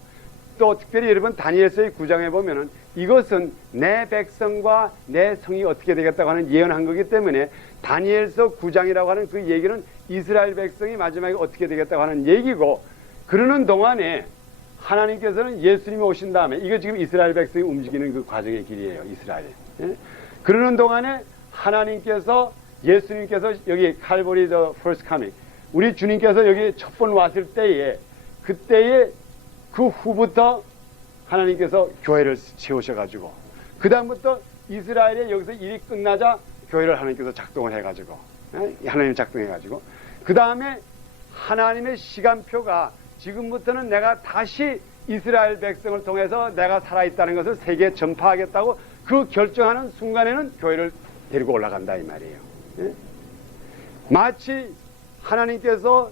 또 특별히 여러분 다니엘서의 9장에 보면은 이것은 내 백성과 내 성이 어떻게 되겠다고 하는 예언한 거기 때문에 다니엘서 9장이라고 하는 그 얘기는 이스라엘 백성이 마지막에 어떻게 되겠다고 하는 얘기고, 그러는 동안에 하나님께서는 예수님이 오신 다음에, 이거 지금 이스라엘 백성이 움직이는 그 과정의 길이에요. 이스라엘. 예? 그러는 동안에 하나님께서, 예수님께서 여기 칼보리 더 퍼스트 카밍, 우리 주님께서 여기 첫 번 왔을 때에, 그때에 그 후부터 하나님께서 교회를 세우셔가지고, 그 다음부터 이스라엘에 여기서 일이 끝나자 교회를 하나님께서 작동을 해가지고, 하나님 작동해가지고, 그 다음에 하나님의 시간표가 지금부터는 내가 다시 이스라엘 백성을 통해서 내가 살아있다는 것을 세계에 전파하겠다고 그 결정하는 순간에는 교회를 데리고 올라간다 이 말이에요. 마치 하나님께서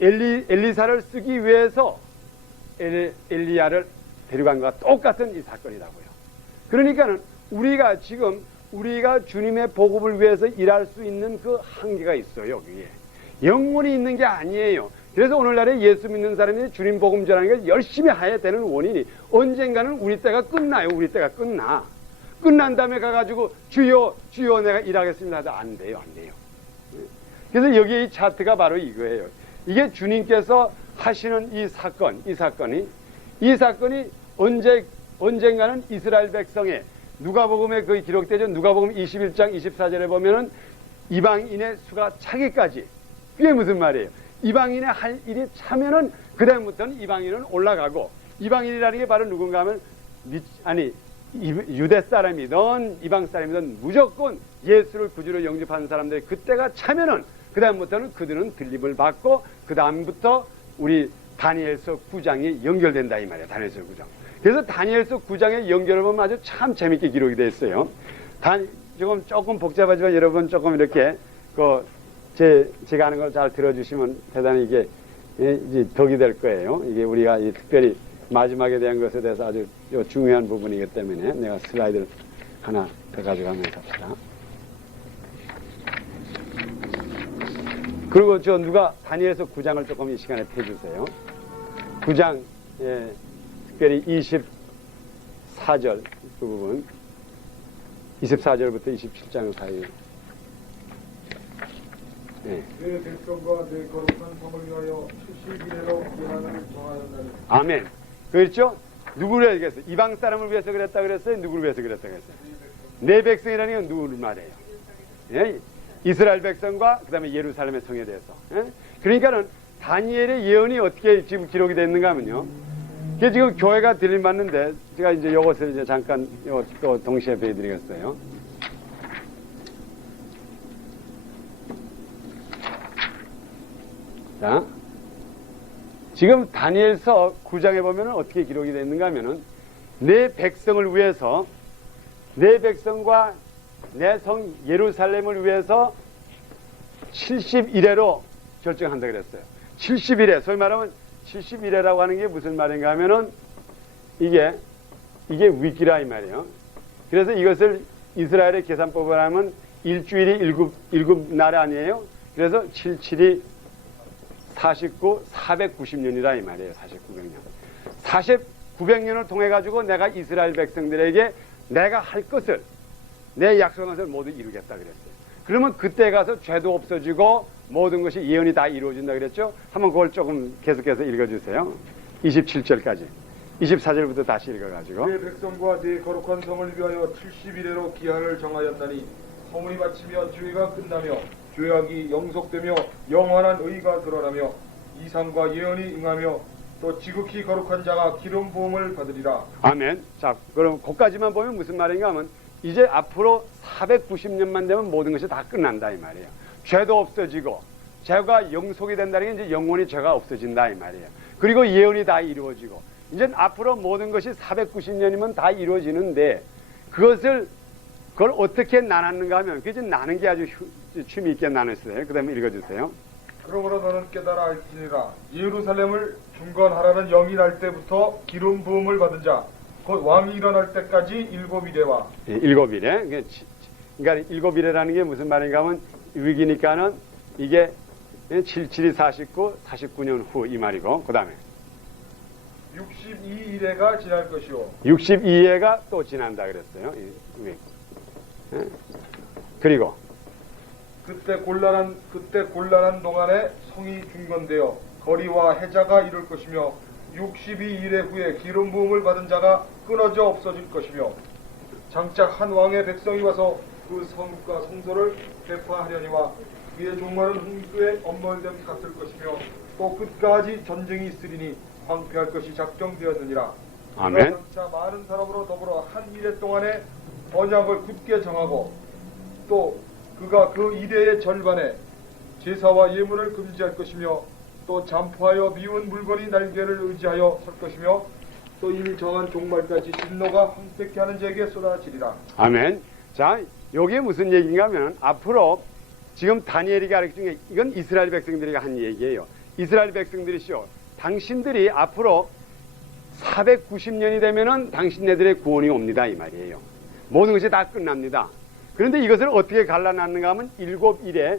엘리사를 쓰기 위해서 엘리야를 데려간 것과 똑같은 이 사건이라고요. 그러니까는 우리가 지금 우리가 주님의 복음을 위해서 일할 수 있는 그 한계가 있어요. 여기에 영원히 있는 게 아니에요. 그래서 오늘날에 예수 믿는 사람이 주님 복음 전하는 걸 열심히 해야 되는 원인이, 언젠가는 우리 때가 끝나요. 우리 때가 끝난 다음에 가가지고 주여 주여 내가 일하겠습니다 하도 안 돼요. 그래서 여기에 이 차트가 바로 이거예요. 이게 주님께서 하시는 이 사건이 언젠가는 이스라엘 백성의, 누가복음에 거의 기록되죠. 누가복음 21장 24절에 보면은 이방인의 수가 차기까지. 그게 무슨 말이에요? 이방인의 할 일이 차면은 그다음부터는 이방인은 올라가고, 이방인이라는 게 바로 누군가 하면 유대 사람이든 이방 사람이든 무조건 예수를 구주로 영접하는 사람들이 그때가 차면은 그다음부터는 그들은 들림을 받고, 그다음부터 우리 다니엘서 9장이 연결된다 이 말이에요. 다니엘서 9장. 그래서 다니엘서 9장의 연결을 보면 아주 참 재밌게 기록이 되어 있어요. 지금 조금 복잡하지만 여러분 조금 이렇게 제가 하는 걸 잘 들어주시면 대단히 이게 이제 덕이 될 거예요. 이게 우리가 특별히 마지막에 대한 것에 대해서 아주 중요한 부분이기 때문에 내가 슬라이드를 하나 더 가져가면서 합시다. 그리고 누가 다니엘서 9장을 조금 이 시간에 펴주세요. 9장, 특별히 24절 그 부분, 24절부터 27장 사이. 내 백성과 내 거룩한 성을 위하여 70일에로 기한을 정하였나니. 아멘. 그렇죠? 누구를 위해서 그랬어요? 이방 사람을 위해서 그랬다 그랬어요? 누구를 위해서 그랬다 그랬어요? 내 백성이라는 건 누구를 말해요? 예? 이스라엘 백성과 그 다음에 예루살렘의 성에 대해서. 예? 그러니까는 다니엘의 예언이 어떻게 지금 기록이 됐는가 하면요. 그게 지금 교회가 들림받는데 제가 이제 이것을 이제 잠깐 또 동시에 보여드리겠어요. 자, 지금 다니엘서 9장에 보면 어떻게 기록이 됐는가 하면은 내 백성을 위해서, 내 백성과 내 성 예루살렘을 위해서 70일에로 결정한다 그랬어요. 70일에, 소위 말하면 70일에라고 하는 게 무슨 말인가 하면은 이게 위기라 이 말이에요. 그래서 이것을 이스라엘의 계산법을 하면 일주일이 일곱 날 아니에요. 그래서 77이 49, 490년이라 이 말이에요. 4,900년. 4,900년을 통해 가지고 내가 이스라엘 백성들에게 내가 할 것을, 내 약속한 것을 모두 이루겠다 그랬어요. 그러면 그때 가서 죄도 없어지고 모든 것이 예언이 다 이루어진다 그랬죠. 한번 그걸 조금 계속해서 읽어주세요. 27절까지. 24절부터 다시 읽어가지고. 내 백성과 내 거룩한 성을 위하여 70일에로 기한을 정하였나니 성문이 마치며 주의가 끝나며 죄악이 영속되며 영원한 의가 드러나며 이상과 예언이 응하며 또 지극히 거룩한 자가 기름 부음을 받으리라. 아멘. 자, 그럼 거기까지만 보면 무슨 말인가 하면 이제 앞으로 490년만 되면 모든 것이 다 끝난다 이 말이에요. 죄도 없어지고 죄가 영속이 된다는 게 이제 영원히 죄가 없어진다 이 말이에요. 그리고 예언이 다 이루어지고 이제 앞으로 모든 것이 490년이면 다 이루어지는데 그걸 어떻게 나눴는가 하면 그게 나는 게 아주 취미 있게 나눴어요. 그 다음에 읽어주세요. 그러므로 너는 깨달아 알지니라. 예루살렘을 중건하라는 영이 날 때부터 기름 부음을 받은 자 곧 왕이 일어날 때까지 7이레와. 예, 7일에. 그러니까 7일이라는 게 무슨 말인가 하면 위기니까는 이게 77이 49, 49년 후 이 말이고, 그 다음에 62일에가 지날 것이요. 62회가 또 지난다 그랬어요. 예? 그리고 그때 곤란한 동안에 성이 중건되어 거리와 해자가 이룰 것이며 62일의 후에 기름 부음을 받은 자가 끊어져 없어질 것이며 장짝 한 왕의 백성이 와서 그 성과 성소를 배파하려니와 그의 종말은 홍수에 엄몰됨 같을 것이며 또 끝까지 전쟁이 있으리니 황폐할 것이 작정되었느니라. 아멘. 그가 장차 많은 사람으로 더불어 한 이래 동안에 언약을 굳게 정하고 또 그가 그 이래의 절반에 제사와 예물을 금지할 것이며 또 잠포하여 미운 물건이 날개를 의지하여 설 것이며 또 이미 정한 종말까지 진노가 황폐케 하는 자에게 쏟아지리라. 아멘. 자, 요게 무슨 얘기인가 하면 앞으로 지금 다니엘이 가르친 중에 이건 이스라엘 백성들이 한 얘기예요. 이스라엘 백성들이시오. 당신들이 앞으로 490년이 되면은 당신네들의 구원이 옵니다 이 말이에요. 모든 것이 다 끝납니다. 그런데 이것을 어떻게 갈라놨는가 하면 7일에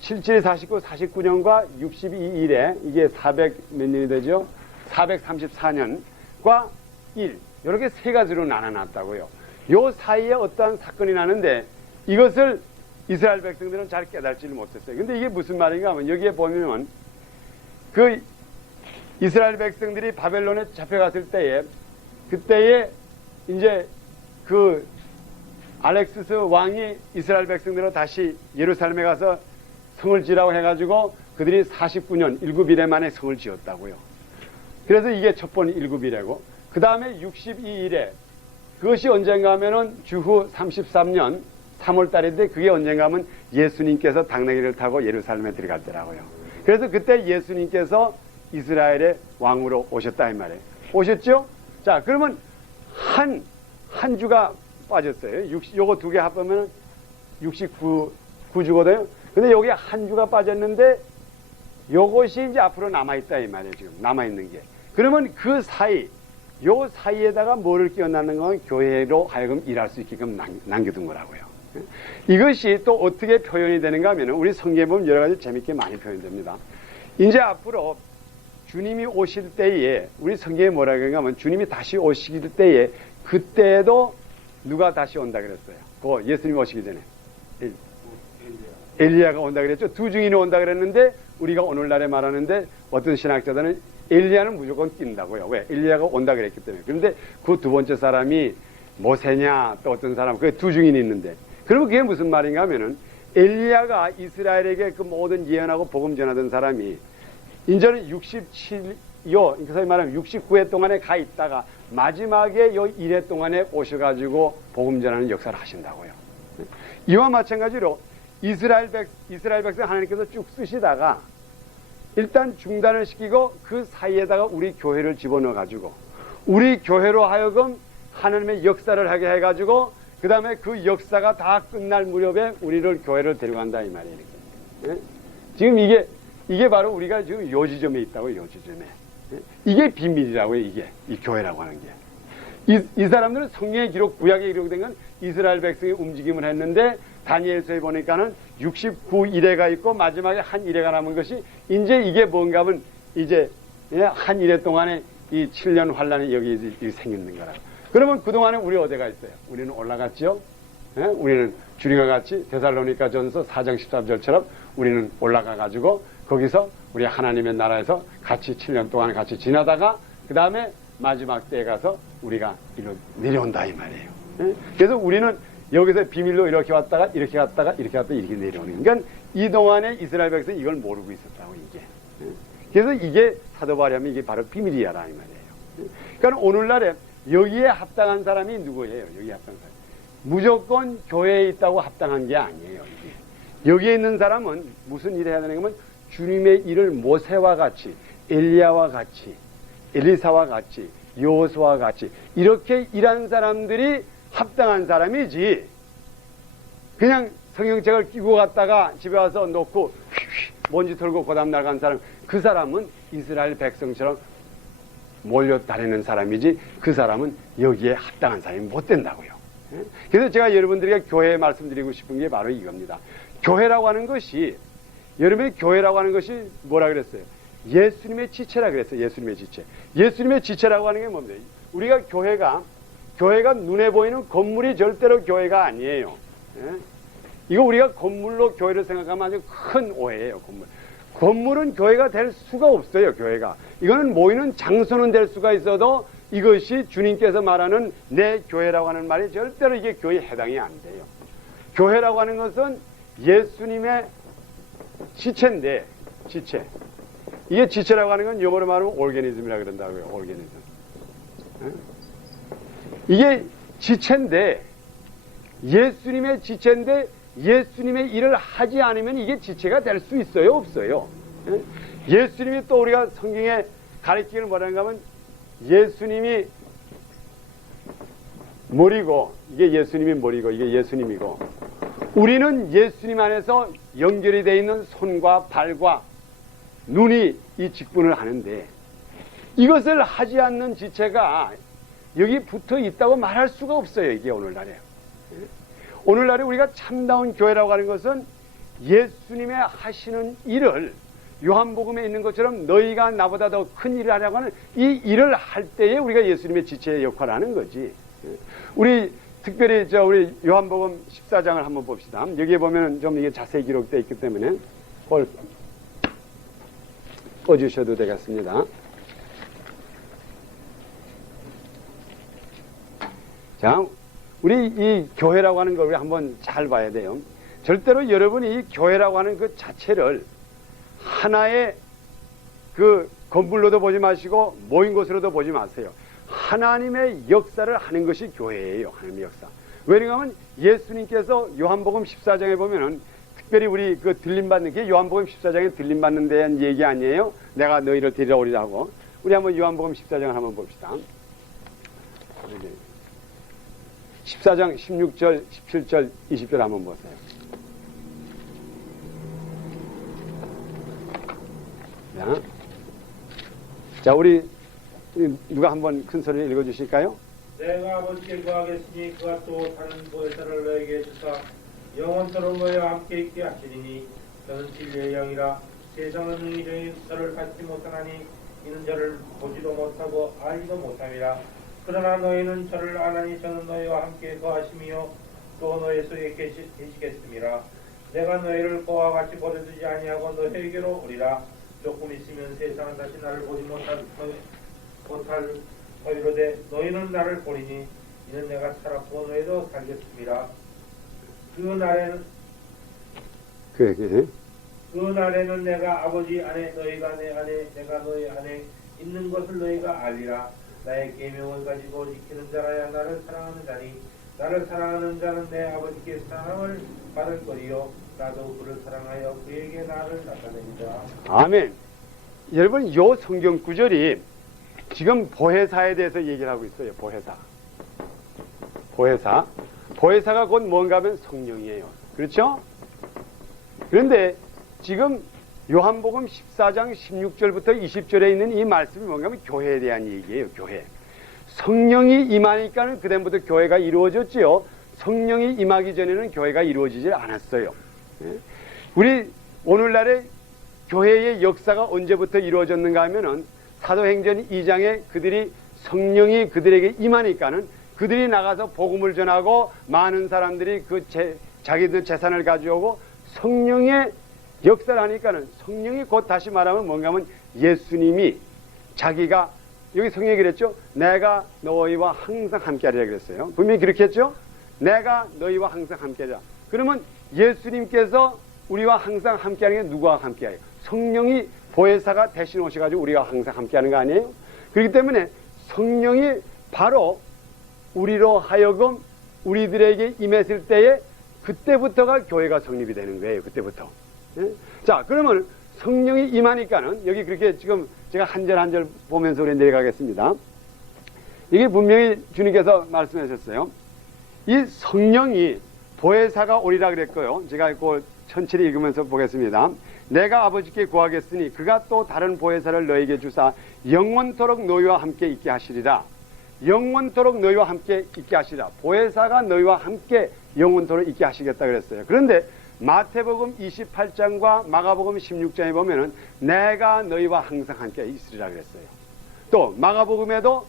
77, 49, 49년과 62일에 이게 400 몇 년이 되죠? 434년과 1 이렇게 세 가지로 나눠놨다고요. 요 사이에 어떠한 사건이 나는데 이것을 이스라엘 백성들은 잘 깨달지를 못했어요. 근데 이게 무슨 말인가 하면 여기에 보면 그 이스라엘 백성들이 바벨론에 잡혀갔을 때에 그때에 이제 그 알렉스스 왕이 이스라엘 백성들을 다시 예루살렘에 가서 성을 지라고 해가지고 그들이 49년 7일에 만에 성을 지었다고요. 그래서 이게 첫 번 7일이고 그 다음에 62일에 그것이 언젠가 하면은 주후 33년 3월 달인데 그게 언젠가 하면 예수님께서 당나귀를 타고 예루살렘에 들어갈 때라고요. 그래서 그때 예수님께서 이스라엘의 왕으로 오셨다 이 말이에요. 오셨죠? 자, 그러면 한 주가 빠졌어요. 요거 두 개 합하면 69주거든요. 근데 여기 한 주가 빠졌는데 요것이 이제 앞으로 남아있다 이 말이에요. 지금 남아있는 게. 그러면 그 사이 요 사이에다가 뭐를 끼워넣는 건 교회로 하여금 일할 수 있게끔 남겨둔 거라고요. 이것이 또 어떻게 표현이 되는가 하면 우리 성경에 보면 여러 가지 재밌게 많이 표현됩니다. 이제 앞으로 주님이 오실 때에 우리 성경에 뭐라고 하는가 하면 주님이 다시 오시길 때에 그때도 누가 다시 온다 그랬어요. 그 예수님이 오시기 전에 엘리야가 온다 그랬죠. 두 증인이 온다 그랬는데 우리가 오늘날에 말하는데 어떤 신학자들은 엘리야는 무조건 낀다고요. 왜? 엘리야가 온다 그랬기 때문에. 그런데 그 두 번째 사람이 모세냐 또 어떤 사람 그 두 증인이 있는데 그러면 그게 무슨 말인가 하면은 엘리야가 이스라엘에게 그 모든 예언하고 복음 전하던 사람이 이제는 67요 그래서 말하면 69회 동안에 가 있다가 마지막에 요 1회 동안에 오셔가지고 복음 전하는 역사를 하신다고요. 이와 마찬가지로 이스라엘 백성 하나님께서 쭉 쓰시다가 일단 중단을 시키고 그 사이에다가 우리 교회를 집어넣어가지고 우리 교회로 하여금 하나님의 역사를 하게 해가지고 그 다음에 그 역사가 다 끝날 무렵에 우리를 교회를 데려간다 이 말이에요. 예? 지금 이게 바로 우리가 지금 요지점에 있다고 요지점에. 예? 이게 비밀이라고요. 이게 이 교회라고 하는 게. 이 사람들은 성경의 기록 구약에 기록된 건 이스라엘 백성이 움직임을 했는데 다니엘서에 보니까는 69일에가 있고 마지막에 한 일회가 남은 것이 이제 이게 뭔가 하면 이제 한 일회 동안에 이 7년 환란이 여기 생기는 거라. 그러면 그동안에 우리 어디가 있어요? 우리는 올라갔죠? 예? 우리는 주님과 같이 데살로니가 전서 4장 13절처럼 우리는 올라가 가지고 거기서 우리 하나님의 나라에서 같이 7년 동안 같이 지나다가 그 다음에 마지막 때에 가서 우리가 내려온다 이 말이에요. 예? 그래서 우리는 여기서 비밀로 이렇게 왔다가 이렇게 갔다가 이렇게 갔다가 이렇게 내려오는. 그러니까 이 동안에 이스라엘 백성이 이걸 모르고 있었다고 이게. 예? 그래서 이게 사도 바울이 이게 바로 비밀이야라 이 말이에요. 예? 그러니까 오늘날에 여기에 합당한 사람이 누구예요? 여기에 합당한 사람. 무조건 교회에 있다고 합당한 게 아니에요. 이게. 여기에 있는 사람은 무슨 일을 해야 되는 거면 주님의 일을 모세와 같이 엘리야와 같이 엘리사와 같이 여호수아와 같이 이렇게 일한 사람들이 합당한 사람이지 그냥 성경책을 끼고 갔다가 집에 와서 놓고 먼지 털고 고담 나간 사람, 그 사람은 이스라엘 백성처럼 몰려 다니는 사람이지 그 사람은 여기에 합당한 사람이 못 된다고요. 그래서 제가 여러분들에게 교회에 말씀드리고 싶은 게 바로 이겁니다. 교회라고 하는 것이, 여러분의 교회라고 하는 것이 뭐라 그랬어요? 예수님의 지체라 그랬어요. 예수님의 지체. 예수님의 지체라고 하는 게 뭡니까? 우리가 교회가 눈에 보이는 건물이 절대로 교회가 아니에요. 이거 우리가 건물로 교회를 생각하면 아주 큰 오해예요. 건물은 교회가 될 수가 없어요. 교회가. 이거는 모이는 장소는 될 수가 있어도 이것이 주님께서 말하는 내 교회라고 하는 말이 절대로 이게 교회에 해당이 안 돼요. 교회라고 하는 것은 예수님의 지체인데, 지체. 이게 지체라고 하는 건 영어로 말하면 오르게니즘이라고 그런다고요. 오르게니즘. 이게 지체인데, 예수님의 지체인데 예수님의 일을 하지 않으면 이게 지체가 될 수 있어요? 없어요? 예수님이 또 우리가 성경에 가르치기를 뭐라는가 하면 예수님이 머리고, 이게 예수님이 머리고 이게 예수님이고, 우리는 예수님 안에서 연결이 되어 있는 손과 발과 눈이 이 직분을 하는데, 이것을 하지 않는 지체가 여기 붙어 있다고 말할 수가 없어요. 이게 오늘날에. 오늘날에 우리가 참다운 교회라고 하는 것은 예수님의 하시는 일을 요한복음에 있는 것처럼 너희가 나보다 더 큰 일을 하려고 하는 이 일을 할 때에 우리가 예수님의 지체의 역할을 하는 거지. 우리 특별히 우리 요한복음 14장을 한번 봅시다. 여기에 보면 좀 이게 자세히 기록되어 있기 때문에 꺼주셔도 되겠습니다. 자, 우리 이 교회라고 하는 걸 우리 한번 잘 봐야 돼요. 절대로 여러분이 이 교회라고 하는 그 자체를 하나의 그 건물로도 보지 마시고 모인 곳으로도 보지 마세요. 하나님의 역사를 하는 것이 교회예요. 하나님의 역사. 왜냐하면 예수님께서 요한복음 14장에 보면은 특별히 우리 그 들림받는 게 요한복음 14장에 들림받는 데 대한 얘기 아니에요? 내가 너희를 데리러 오리라 하고. 우리 한번 요한복음 14장을 한번 봅시다. 14장 16절, 17절, 20절 한번 보세요. 자, 우리 누가 한번 큰 소리를 읽어주실까요? 내가 아버지께 구하겠으니 그가 또 다른 보혜사를 너에게 주사 영원토록 너희와 함께 있게 하시리니 저는 진리의 영이라. 세상은 너희 저를 받지 못하나니 이는 저를 보지도 못하고 알지도 못함이라. 그러나 너희는 저를 아나니 저는 너희와 함께 거하심이요 또 너희 속에 계시겠음이라. 내가 너희를 그와 같이 버려두지 아니하고 너희에게로 오리라. 조금 있으면 세상은 다시 나를 보지 못할 터이로되 너희는 나를 보리니 이는 내가 살았고 너희도 살겠음이라. 그 날에는 내가 아버지 안에 너희가 내 안에 내가 너희 안에 있는 것을 너희가 알리라. 나의 계명을 가지고 지키는 자라야 나를 사랑하는 자니 나를 사랑하는 자는 내 아버지께 사랑을 받을 거리요 나도 그를 사랑하여 그에게 나를 나타내리라. 아멘. 여러분, 요 성경 구절이 지금 보혜사에 대해서 얘기를 하고 있어요. 보혜사가 곧 뭔가 하면 성령이에요. 그렇죠? 그런데 지금 요한복음 14장 16절부터 20절에 있는 이 말씀이 뭔가 하면 교회에 대한 얘기예요. 교회. 성령이 임하니까는 그다음부터 교회가 이루어졌지요. 성령이 임하기 전에는 교회가 이루어지지 않았어요. 우리 오늘날의 교회의 역사가 언제부터 이루어졌는가 하면은 사도행전 2장에 그들이 성령이 그들에게 임하니까는 그들이 나가서 복음을 전하고 많은 사람들이 자기들 재산을 가져오고 성령의 역사를 하니까는 성령이 곧 다시 말하면 뭔가 하면 예수님이 자기가 여기 성령이 그랬죠. 내가 너희와 항상 함께하리라 그랬어요. 분명히 그렇게 했죠. 내가 너희와 항상 함께하자. 그러면 예수님께서 우리와 항상 함께하는 게 누구와 함께해요? 성령이 보혜사가 대신 오셔가지고 우리가 항상 함께하는 거 아니에요? 그렇기 때문에 성령이 바로 우리로 하여금 우리들에게 임했을 때에 그때부터가 교회가 성립이 되는 거예요. 그때부터. 자, 그러면 성령이 임하니까는 여기 그렇게 지금 제가 한 절 한 절 보면서 우리 내려가겠습니다. 이게 분명히 주님께서 말씀하셨어요. 이 성령이 보혜사가 오리라 그랬고요. 제가 그 천천히 읽으면서 보겠습니다. 내가 아버지께 구하겠으니 그가 또 다른 보혜사를 너에게 주사 영원토록 너희와 함께 있게 하시리라. 영원토록 너희와 함께 있게 하시리라. 보혜사가 너희와 함께 영원토록 있게 하시겠다 그랬어요. 그런데 마태복음 28장과 마가복음 16장에 보면은 내가 너희와 항상 함께 있으리라 그랬어요. 또 마가복음에도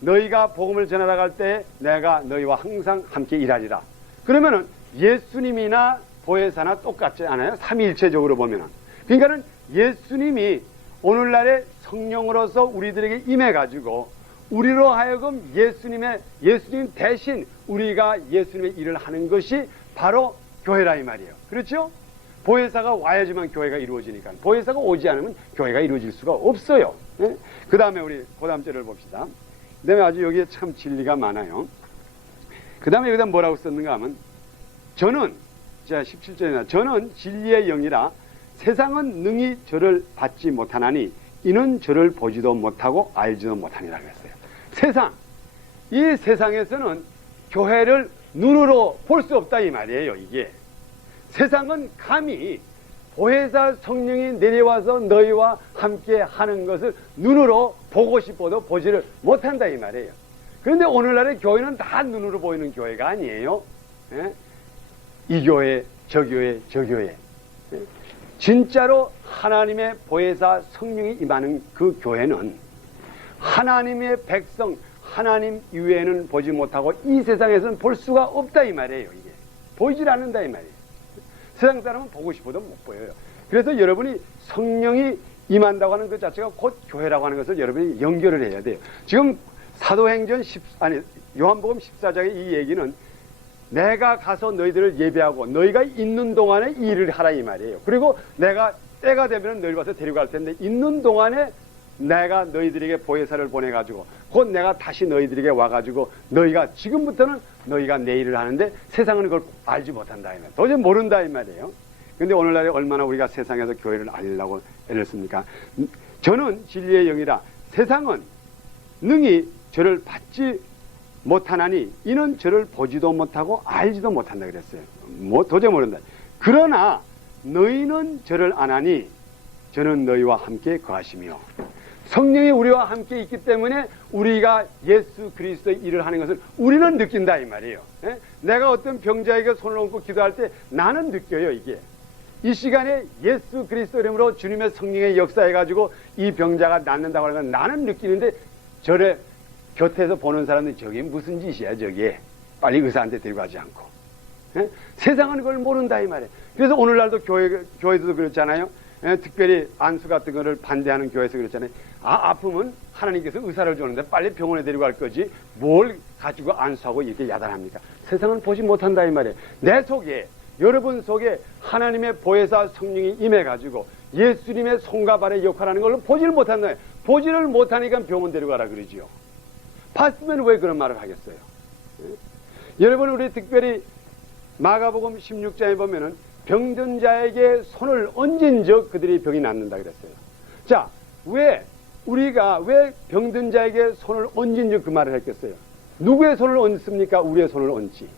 너희가 복음을 전하러 때 내가 너희와 항상 함께 일하리라. 그러면은 예수님이나 보혜사나 똑같지 않아요? 삼위일체적으로 보면은. 그러니까는 예수님이 오늘날의 성령으로서 우리들에게 임해가지고 우리로 하여금 예수님 대신 우리가 예수님의 일을 하는 것이 바로 교회라 이 말이에요. 그렇죠? 보혜사가 와야지만 교회가 이루어지니까. 보혜사가 오지 않으면 교회가 이루어질 수가 없어요. 예? 그 다음에 우리 그 다음 절을 봅시다. 그 다음에 아주 여기에 참 진리가 많아요. 그 다음에 여기다 뭐라고 썼는가 하면 저는 자 17절이나 저는 진리의 영이라 세상은 능히 저를 받지 못하나니 이는 저를 보지도 못하고 알지도 못하니라 그랬어요. 세상, 이 세상에서는 교회를 눈으로 볼 수 없다 이 말이에요. 이게 세상은 감히 보혜사 성령이 내려와서 너희와 함께 하는 것을 눈으로 보고 싶어도 보지를 못한다 이 말이에요. 그런데 오늘날의 교회는 다 눈으로 보이는 교회가 아니에요. 예? 이 교회, 저 교회, 저 교회. 예? 진짜로 하나님의 보혜사 성령이 임하는 그 교회는 하나님의 백성, 하나님 이외에는 보지 못하고 이 세상에서는 볼 수가 없다 이 말이에요. 이게 보이질 않는다 이 말이에요. 세상 사람은 보고 싶어도 못 보여요. 그래서 여러분이 성령이 임한다고 하는 것 자체가 곧 교회라고 하는 것을 여러분이 연결을 해야 돼요. 지금 사도행전 요한복음 14장의 이 얘기는 내가 가서 너희들을 예배하고 너희가 있는 동안에 이 일을 하라 이 말이에요. 그리고 내가 때가 되면 너희를 와서 데려갈 텐데 있는 동안에 내가 너희들에게 보혜사를 보내가지고 곧 내가 다시 너희들에게 와가지고 너희가 지금부터는 너희가 내 일을 하는데 세상은 그걸 알지 못한다 이 말이에요. 도저히 모른다 이 말이에요. 그런데 오늘날에 얼마나 우리가 세상에서 교회를 알리려고 애를 씁니까? 저는 진리의 영이라 세상은 능히 저를 받지 못하나니 이는 저를 보지도 못하고 알지도 못한다 그랬어요. 도저히 모른다. 그러나 너희는 저를 아나니 저는 너희와 함께 거하시며 성령이 우리와 함께 있기 때문에 우리가 예수 그리스도의 일을 하는 것을 우리는 느낀다 이 말이에요. 예? 내가 어떤 병자에게 손을 얹고 기도할 때 나는 느껴요. 이게 이 시간에 예수 그리스도 이름으로 주님의 성령의 역사해가지고 이 병자가 낫는다고 하는 건 나는 느끼는데 저를 곁에서 보는 사람들이 저게 무슨 짓이야 저게 빨리 의사한테 데려가지 않고 예? 세상은 그걸 모른다 이 말이에요. 그래서 오늘날도 교회에서도 그렇잖아요. 예? 특별히 안수 같은 거를 반대하는 교회에서 그렇잖아요. 아프면 하나님께서 의사를 주는데 빨리 병원에 데려갈 거지 뭘 가지고 안수하고 이렇게 야단합니까? 세상은 보지 못한다 이 말이에요. 내 속에 여러분 속에 하나님의 보혜사 성령이 임해가지고 예수님의 손과 발의 역할하는 걸 보지를 못한다. 보지를 못하니까 병원 데려가라 그러지요. 봤으면 왜 그런 말을 하겠어요? 예? 여러분 우리 특별히 마가복음 16장에 보면은 병든 자에게 손을 얹은 적 그들이 병이 낫는다 그랬어요. 자, 왜 병든 자에게 손을 얹은 적 그 말을 했겠어요? 누구의 손을 얹습니까? 우리의 손을 얹지.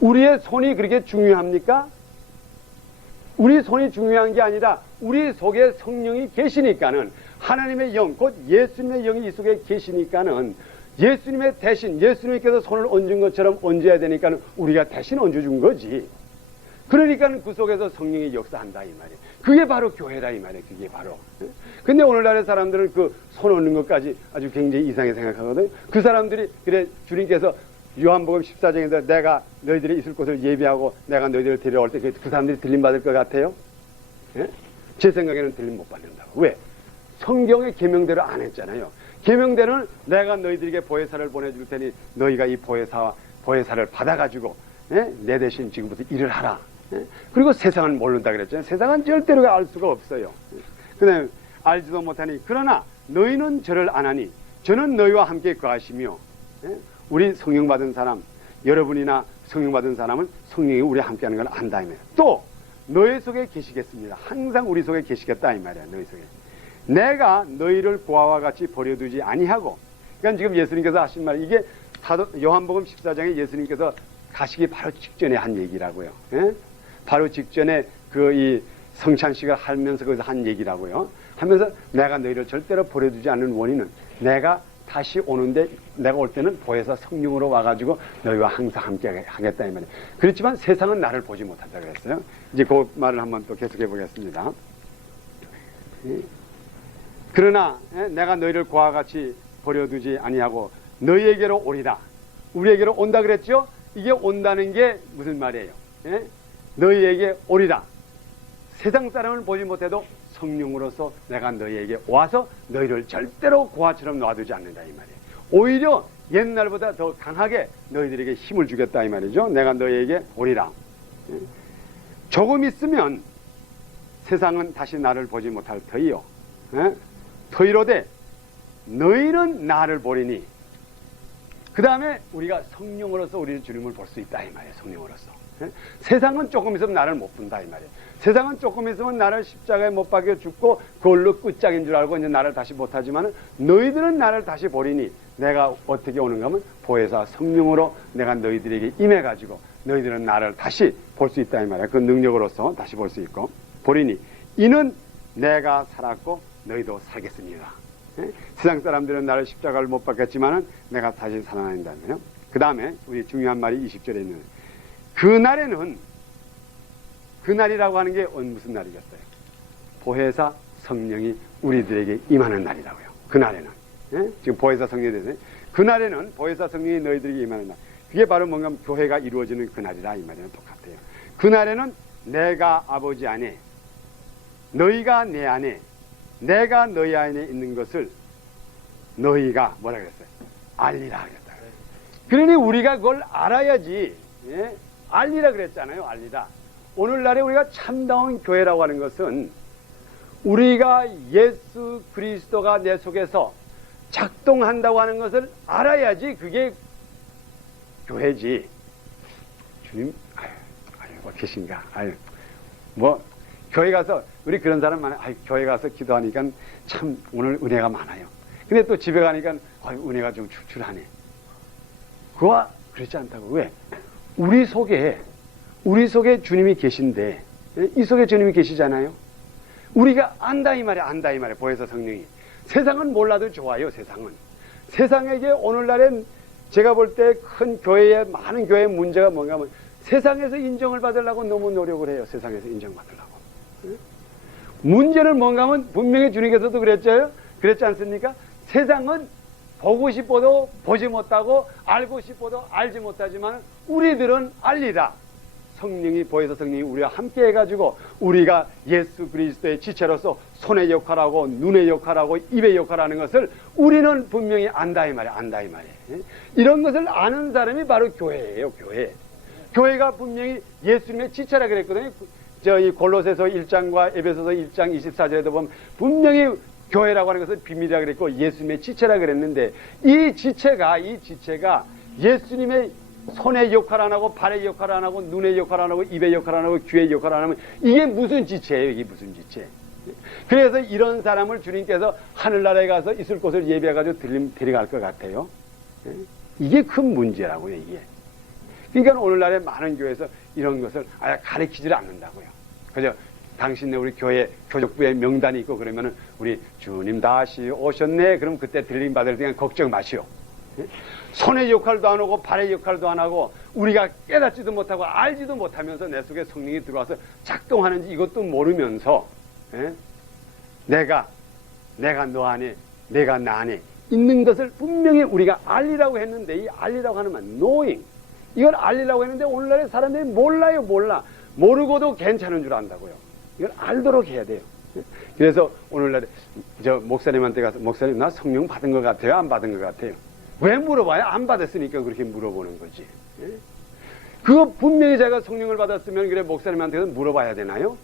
우리의 손이 그렇게 중요합니까? 우리 손이 중요한 게 아니라 우리 속에 성령이 계시니까는 하나님의 영, 곧 예수님의 영이 이 속에 계시니까는 예수님의 대신 예수님께서 손을 얹은 것처럼 얹어야 되니까는 우리가 대신 얹어준 거지. 그러니까는 그 속에서 성령이 역사한다 이 말이에요. 그게 바로 교회라 이 말이에요. 그게 바로. 근데 오늘날의 사람들은 그 손 얹는 것까지 아주 굉장히 이상하게 생각하거든요. 그 사람들이 그래 주님께서 요한복음 14장에서 내가 너희들이 있을 곳을 예비하고 내가 너희들을 데려올 때 그 사람들이 들림 받을 것 같아요? 예? 제 생각에는 들림 못 받는다고. 왜? 성경의 계명대로 안 했잖아요. 계명대로는 내가 너희들에게 보혜사를 보내줄 테니 너희가 이 보혜사를 받아가지고 예? 내 대신 지금부터 일을 하라. 예? 그리고 세상은 모른다 그랬잖아요. 세상은 절대로 알 수가 없어요. 그 다음에 알지도 못하니 그러나 너희는 저를 아나니 저는 너희와 함께 거하시며 예? 우리 성령 받은 사람 여러분이나 성령 받은 사람은 성령이 우리와 함께하는 걸 안다 이 말이에요. 또 너희 속에 계시겠습니다. 항상 우리 속에 계시겠다 이 말이에요. 너희 속에 내가 너희를 고아와 같이 버려두지 아니하고 그러니까 지금 예수님께서 하신 말 이게 요한복음 14장에 예수님께서 가시기 바로 직전에 한 얘기라고요. 예? 바로 직전에 그 이 성찬식을 하면서 거기서 한 얘기라고요. 하면서 내가 너희를 절대로 버려두지 않는 원인은 내가 다시 오는데 내가 올 때는 보혜사 성령으로 와가지고 너희와 항상 함께 하겠다 이 말이에요. 그렇지만 세상은 나를 보지 못한다 그랬어요. 이제 그 말을 한번 또 계속해 보겠습니다. 그러나 내가 너희를 그와 같이 버려두지 아니하고 너희에게로 오리라. 우리에게로 온다 그랬죠? 이게 온다는 게 무슨 말이에요? 너희에게 오리라. 세상 사람을 보지 못해도 성령으로서 내가 너희에게 와서 너희를 절대로 고아처럼 놔두지 않는다 이 말이에요. 오히려 옛날보다 더 강하게 너희들에게 힘을 주겠다 이 말이죠. 내가 너희에게 오리라. 조금 있으면 세상은 다시 나를 보지 못할 터이요. 터이로되 너희는 나를 보리니 그 다음에 우리가 성령으로서 우리 주님을 볼 수 있다 이 말이에요. 성령으로서. 세상은 조금 있으면 나를 못 본다 이 말이에요. 세상은 조금 있으면 나를 십자가에 못 박여 죽고 그걸로 끝장인 줄 알고 이제 나를 다시 못하지만 너희들은 나를 다시 보리니 내가 어떻게 오는가 하면 보혜사 성령으로 내가 너희들에게 임해가지고 너희들은 나를 다시 볼 수 있다 이 말이에요. 그 능력으로서 다시 볼 수 있고 보리니 이는 내가 살았고 너희도 살겠습니다. 세상 사람들은 나를 십자가를 못 박겠지만은 내가 다시 살아난다면요. 그 다음에 우리 중요한 말이 20절에 있는 그날이라고 하는 게 무슨 날이겠어요? 보혜사 성령이 우리들에게 임하는 날이라고요. 그날에는 지금 보혜사 성령에 대해서 그날에는 보혜사 성령이 너희들에게 임하는 날. 그게 바로 뭔가 교회가 이루어지는 그날이라 이 말이랑 똑같아요. 그날에는 내가 아버지 안에 너희가 내 안에 내가 너희 안에 있는 것을 너희가 뭐라 그랬어요? 알리라 그랬다. 그러니 우리가 그걸 알아야지. 알리라 그랬잖아요. 알리라. 오늘날에 우리가 참다운 교회라고 하는 것은 우리가 예수 그리스도가 내 속에서 작동한다고 하는 것을 알아야지 그게 교회지. 주님, 뭐 계신가? 뭐 교회 가서 우리 그런 사람 많아요. 교회 가서 기도하니까 참 오늘 은혜가 많아요. 근데 또 집에 가니까 은혜가 좀 출출하네. 그와 그렇지 않다고. 왜? 우리 속에 주님이 계신데 이 속에 주님이 계시잖아요. 우리가 안다 이 말이야. 안다 이 말이야. 보혜사 성령이. 세상은 몰라도 좋아요. 세상에게 오늘날엔 제가 볼 때 큰 교회에 많은 교회의 문제가 뭔가 하면 세상에서 인정을 받으려고 너무 노력을 해요. 세상에서 인정받으려고. 문제는 뭔가 하면 분명히 주님께서도 그랬지 않습니까? 세상은 보고 싶어도 보지 못하고 알고 싶어도 알지 못하지만 우리들은 알리라. 성령이 보혜사 성령이 우리와 함께 해가지고 우리가 예수 그리스도의 지체로서 손의 역할하고 눈의 역할하고 입의 역할하는 것을 우리는 분명히 안다 이 말이에요. 안다 이 말이에요. 이런 것을 아는 사람이 바로 교회예요. 교회가 분명히 예수님의 지체라 그랬거든요. 이 골로새서 1장과 에베소서 1장 24절에도 보면 분명히 교회라고 하는 것은 비밀이라 그랬고 예수님의 지체라 그랬는데 이 지체가 예수님의 손의 역할 안 하고 발의 역할 안 하고 눈의 역할 안 하고 입의 역할 안 하고 귀의 역할 안 하면 이게 무슨 지체예요? 이게 무슨 지체? 그래서 이런 사람을 주님께서 하늘나라에 가서 있을 곳을 예비해가지고 데려갈 것 같아요. 이게 큰 문제라고요. 이게. 그러니까 오늘날에 많은 교회에서 이런 것을 아예 가르치질 않는다고요. 그죠? 당신네 우리 교회 교족부에 명단이 있고 그러면은 우리 주님 다시 오셨네. 그럼 그때 들림 받을 때 걱정 마시오. 손의 역할도 안 하고 발의 역할도 안 하고 우리가 깨닫지도 못하고 알지도 못하면서 내 속에 성령이 들어와서 작동하는지 이것도 모르면서 내가 너 안에 내가 나 안에 있는 것을 분명히 우리가 알리라고 했는데 이 알리라고 하는 말 knowing 이걸 알리라고 했는데 오늘날의 사람들이 몰라요. 모르고도 괜찮은 줄 안다고요. 이걸 알도록 해야 돼요. 그래서 오늘날에 저 목사님한테 가서 목사님 나 성령 받은 것 같아요? 안 받은 것 같아요? 왜 물어봐요? 안 받았으니까 그렇게 물어보는 거지. 그거 분명히 제가 성령을 받았으면 그래 목사님한테는 물어봐야 되나요?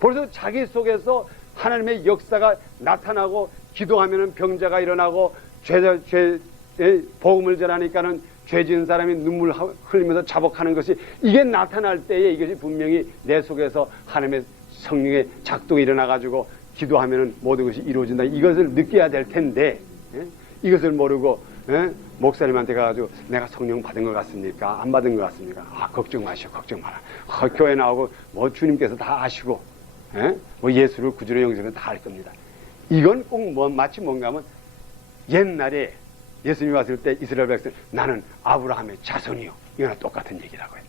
벌써 자기 속에서 하나님의 역사가 나타나고 기도하면은 병자가 일어나고 복음을 전하니까는 죄 지은 사람이 눈물 흘리면서 자복하는 것이 이게 나타날 때에 이것이 분명히 내 속에서 하나님의 성령의 작동이 일어나가지고 기도하면은 모든 것이 이루어진다. 이것을 느껴야 될 텐데 이것을 모르고 목사님한테 가가지고 내가 성령 받은 것 같습니까? 안 받은 것 같습니까? 아, 걱정 마시오, 걱정 마라. 교회 나오고 뭐 주님께서 다 아시고, 뭐 예수를 구주로 영접은 다 알 겁니다. 이건 꼭 마치 뭔가 하면 옛날에 예수님이 왔을 때 이스라엘 백성 나는 아브라함의 자손이요. 이거랑 똑같은 얘기라고요.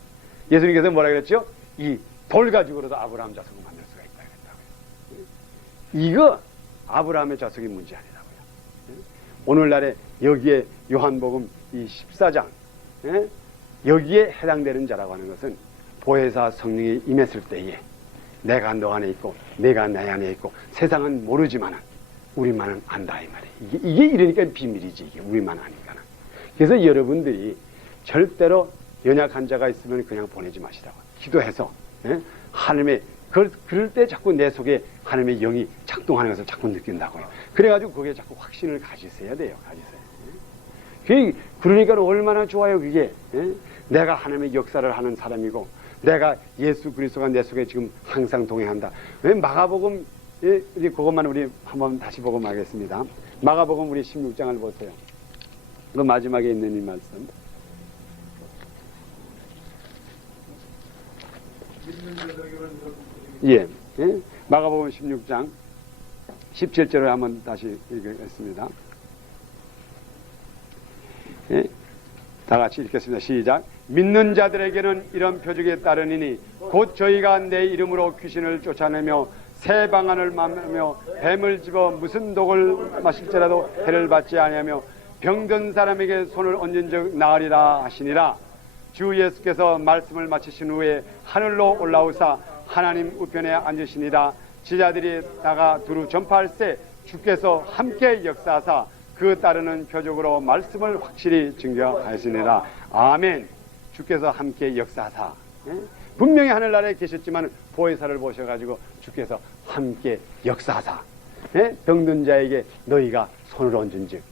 예수님께서 뭐라 그랬죠? 이 돌 가지고라도 아브라함 자손을 만들 수가 있다 그랬다고요. 이거 아브라함의 자손이 문제 아니라고요. 오늘날에 여기에 요한복음 이 14장 여기에 해당되는 자라고 하는 것은 보혜사 성령이 임했을 때에 내가 너 안에 있고 내가 내 안에 있고 세상은 모르지만은 우리만은 안다 이 말이에요. 이게 이러니까 비밀이지 이게 우리만 아니까는. 그래서 여러분들이 절대로 연약한 자가 있으면 그냥 보내지 마시라고. 기도해서 하나님의 그럴 때 자꾸 내 속에 하나님의 영이 작동하는 것을 자꾸 느낀다고요. 그래가지고 거기에 자꾸 확신을 가지셔야 돼요. 가지세요. 그러니까 얼마나 좋아요 그게. 내가 하나님의 역사를 하는 사람이고 내가 예수 그리스도가 내 속에 지금 항상 동행한다. 마가복음 그것만 우리 한번 다시 복음하겠습니다. 마가복음 우리 16장을 보세요. 그 마지막에 있는 이 말씀. 예, 마가복음 16장 17절을 한번 다시 읽겠습니다. 다 같이 읽겠습니다. 시작. 믿는 자들에게는 이런 표적에 따르니니 곧 저희가 내 이름으로 귀신을 쫓아내며 새 방언을 말하며 뱀을 집어 무슨 독을 마실지라도 해를 받지 아니하며 병든 사람에게 손을 얹은 적 나으리라 하시니라. 주 예수께서 말씀을 마치신 후에 하늘로 올라오사 하나님 우편에 앉으시니라. 제자들이 다가 두루 전파할 때 주께서 함께 역사하사 그 따르는 표적으로 말씀을 확실히 증거하시니라. 아멘. 주께서 함께 역사하사. 분명히 하늘나라에 계셨지만 보혜사를 보셔가지고 주께서 함께 역사하사 병든 자에게 너희가 손을 얹은 즉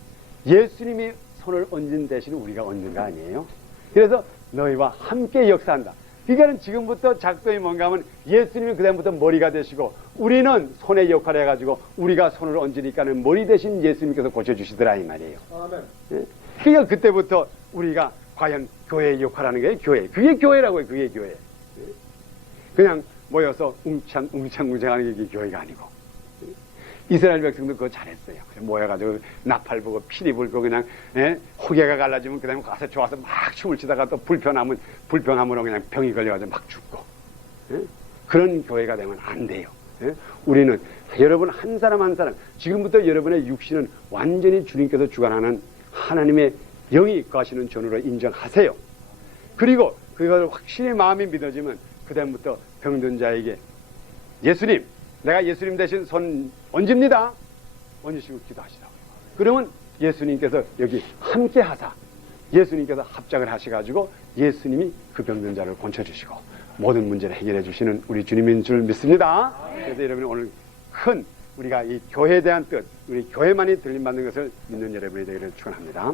예수님이 손을 얹은 대신 우리가 얹는 거 아니에요? 그래서 너희와 함께 역사한다. 그러니까 지금부터 작동이 뭔가 하면 예수님이 그 다음부터 머리가 되시고 우리는 손의 역할을 해가지고 우리가 손을 얹으니까는 머리 대신 예수님께서 고쳐주시더라 이 말이에요. 아멘. 그러니까 그때부터 우리가 과연 교회의 역할을 하는 게 교회. 그게 교회라고요. 그게 교회. 그냥 모여서 웅창하는 게 교회가 아니고. 이스라엘 백성도 그거 잘했어요. 모여가지고 나팔 보고 피리 불고 그냥 호개가 갈라지면 그 다음에 가서 좋아서 막 춤을 추다가 또 불평함으로 그냥 병이 걸려가지고 막 죽고. 그런 교회가 되면 안 돼요. 우리는 여러분 한 사람 한 사람 지금부터 여러분의 육신은 완전히 주님께서 주관하는 하나님의 영이 거하시는 존으로 인정하세요. 그리고 그걸 확실히 마음이 믿어지면 그 다음부터 병든 자에게 예수님 내가 예수님 대신 손 얹습니다. 얹으시고 기도하시라고. 그러면 예수님께서 여기 함께 하사 예수님께서 합작을 하셔가지고 예수님이 그 병든 자를 고쳐주시고 모든 문제를 해결해 주시는 우리 주님인 줄 믿습니다. 그래서 여러분이 오늘 큰 우리가 이 교회에 대한 뜻, 우리 교회만이 들림받는 것을 믿는 여러분이 되기를 축원합니다.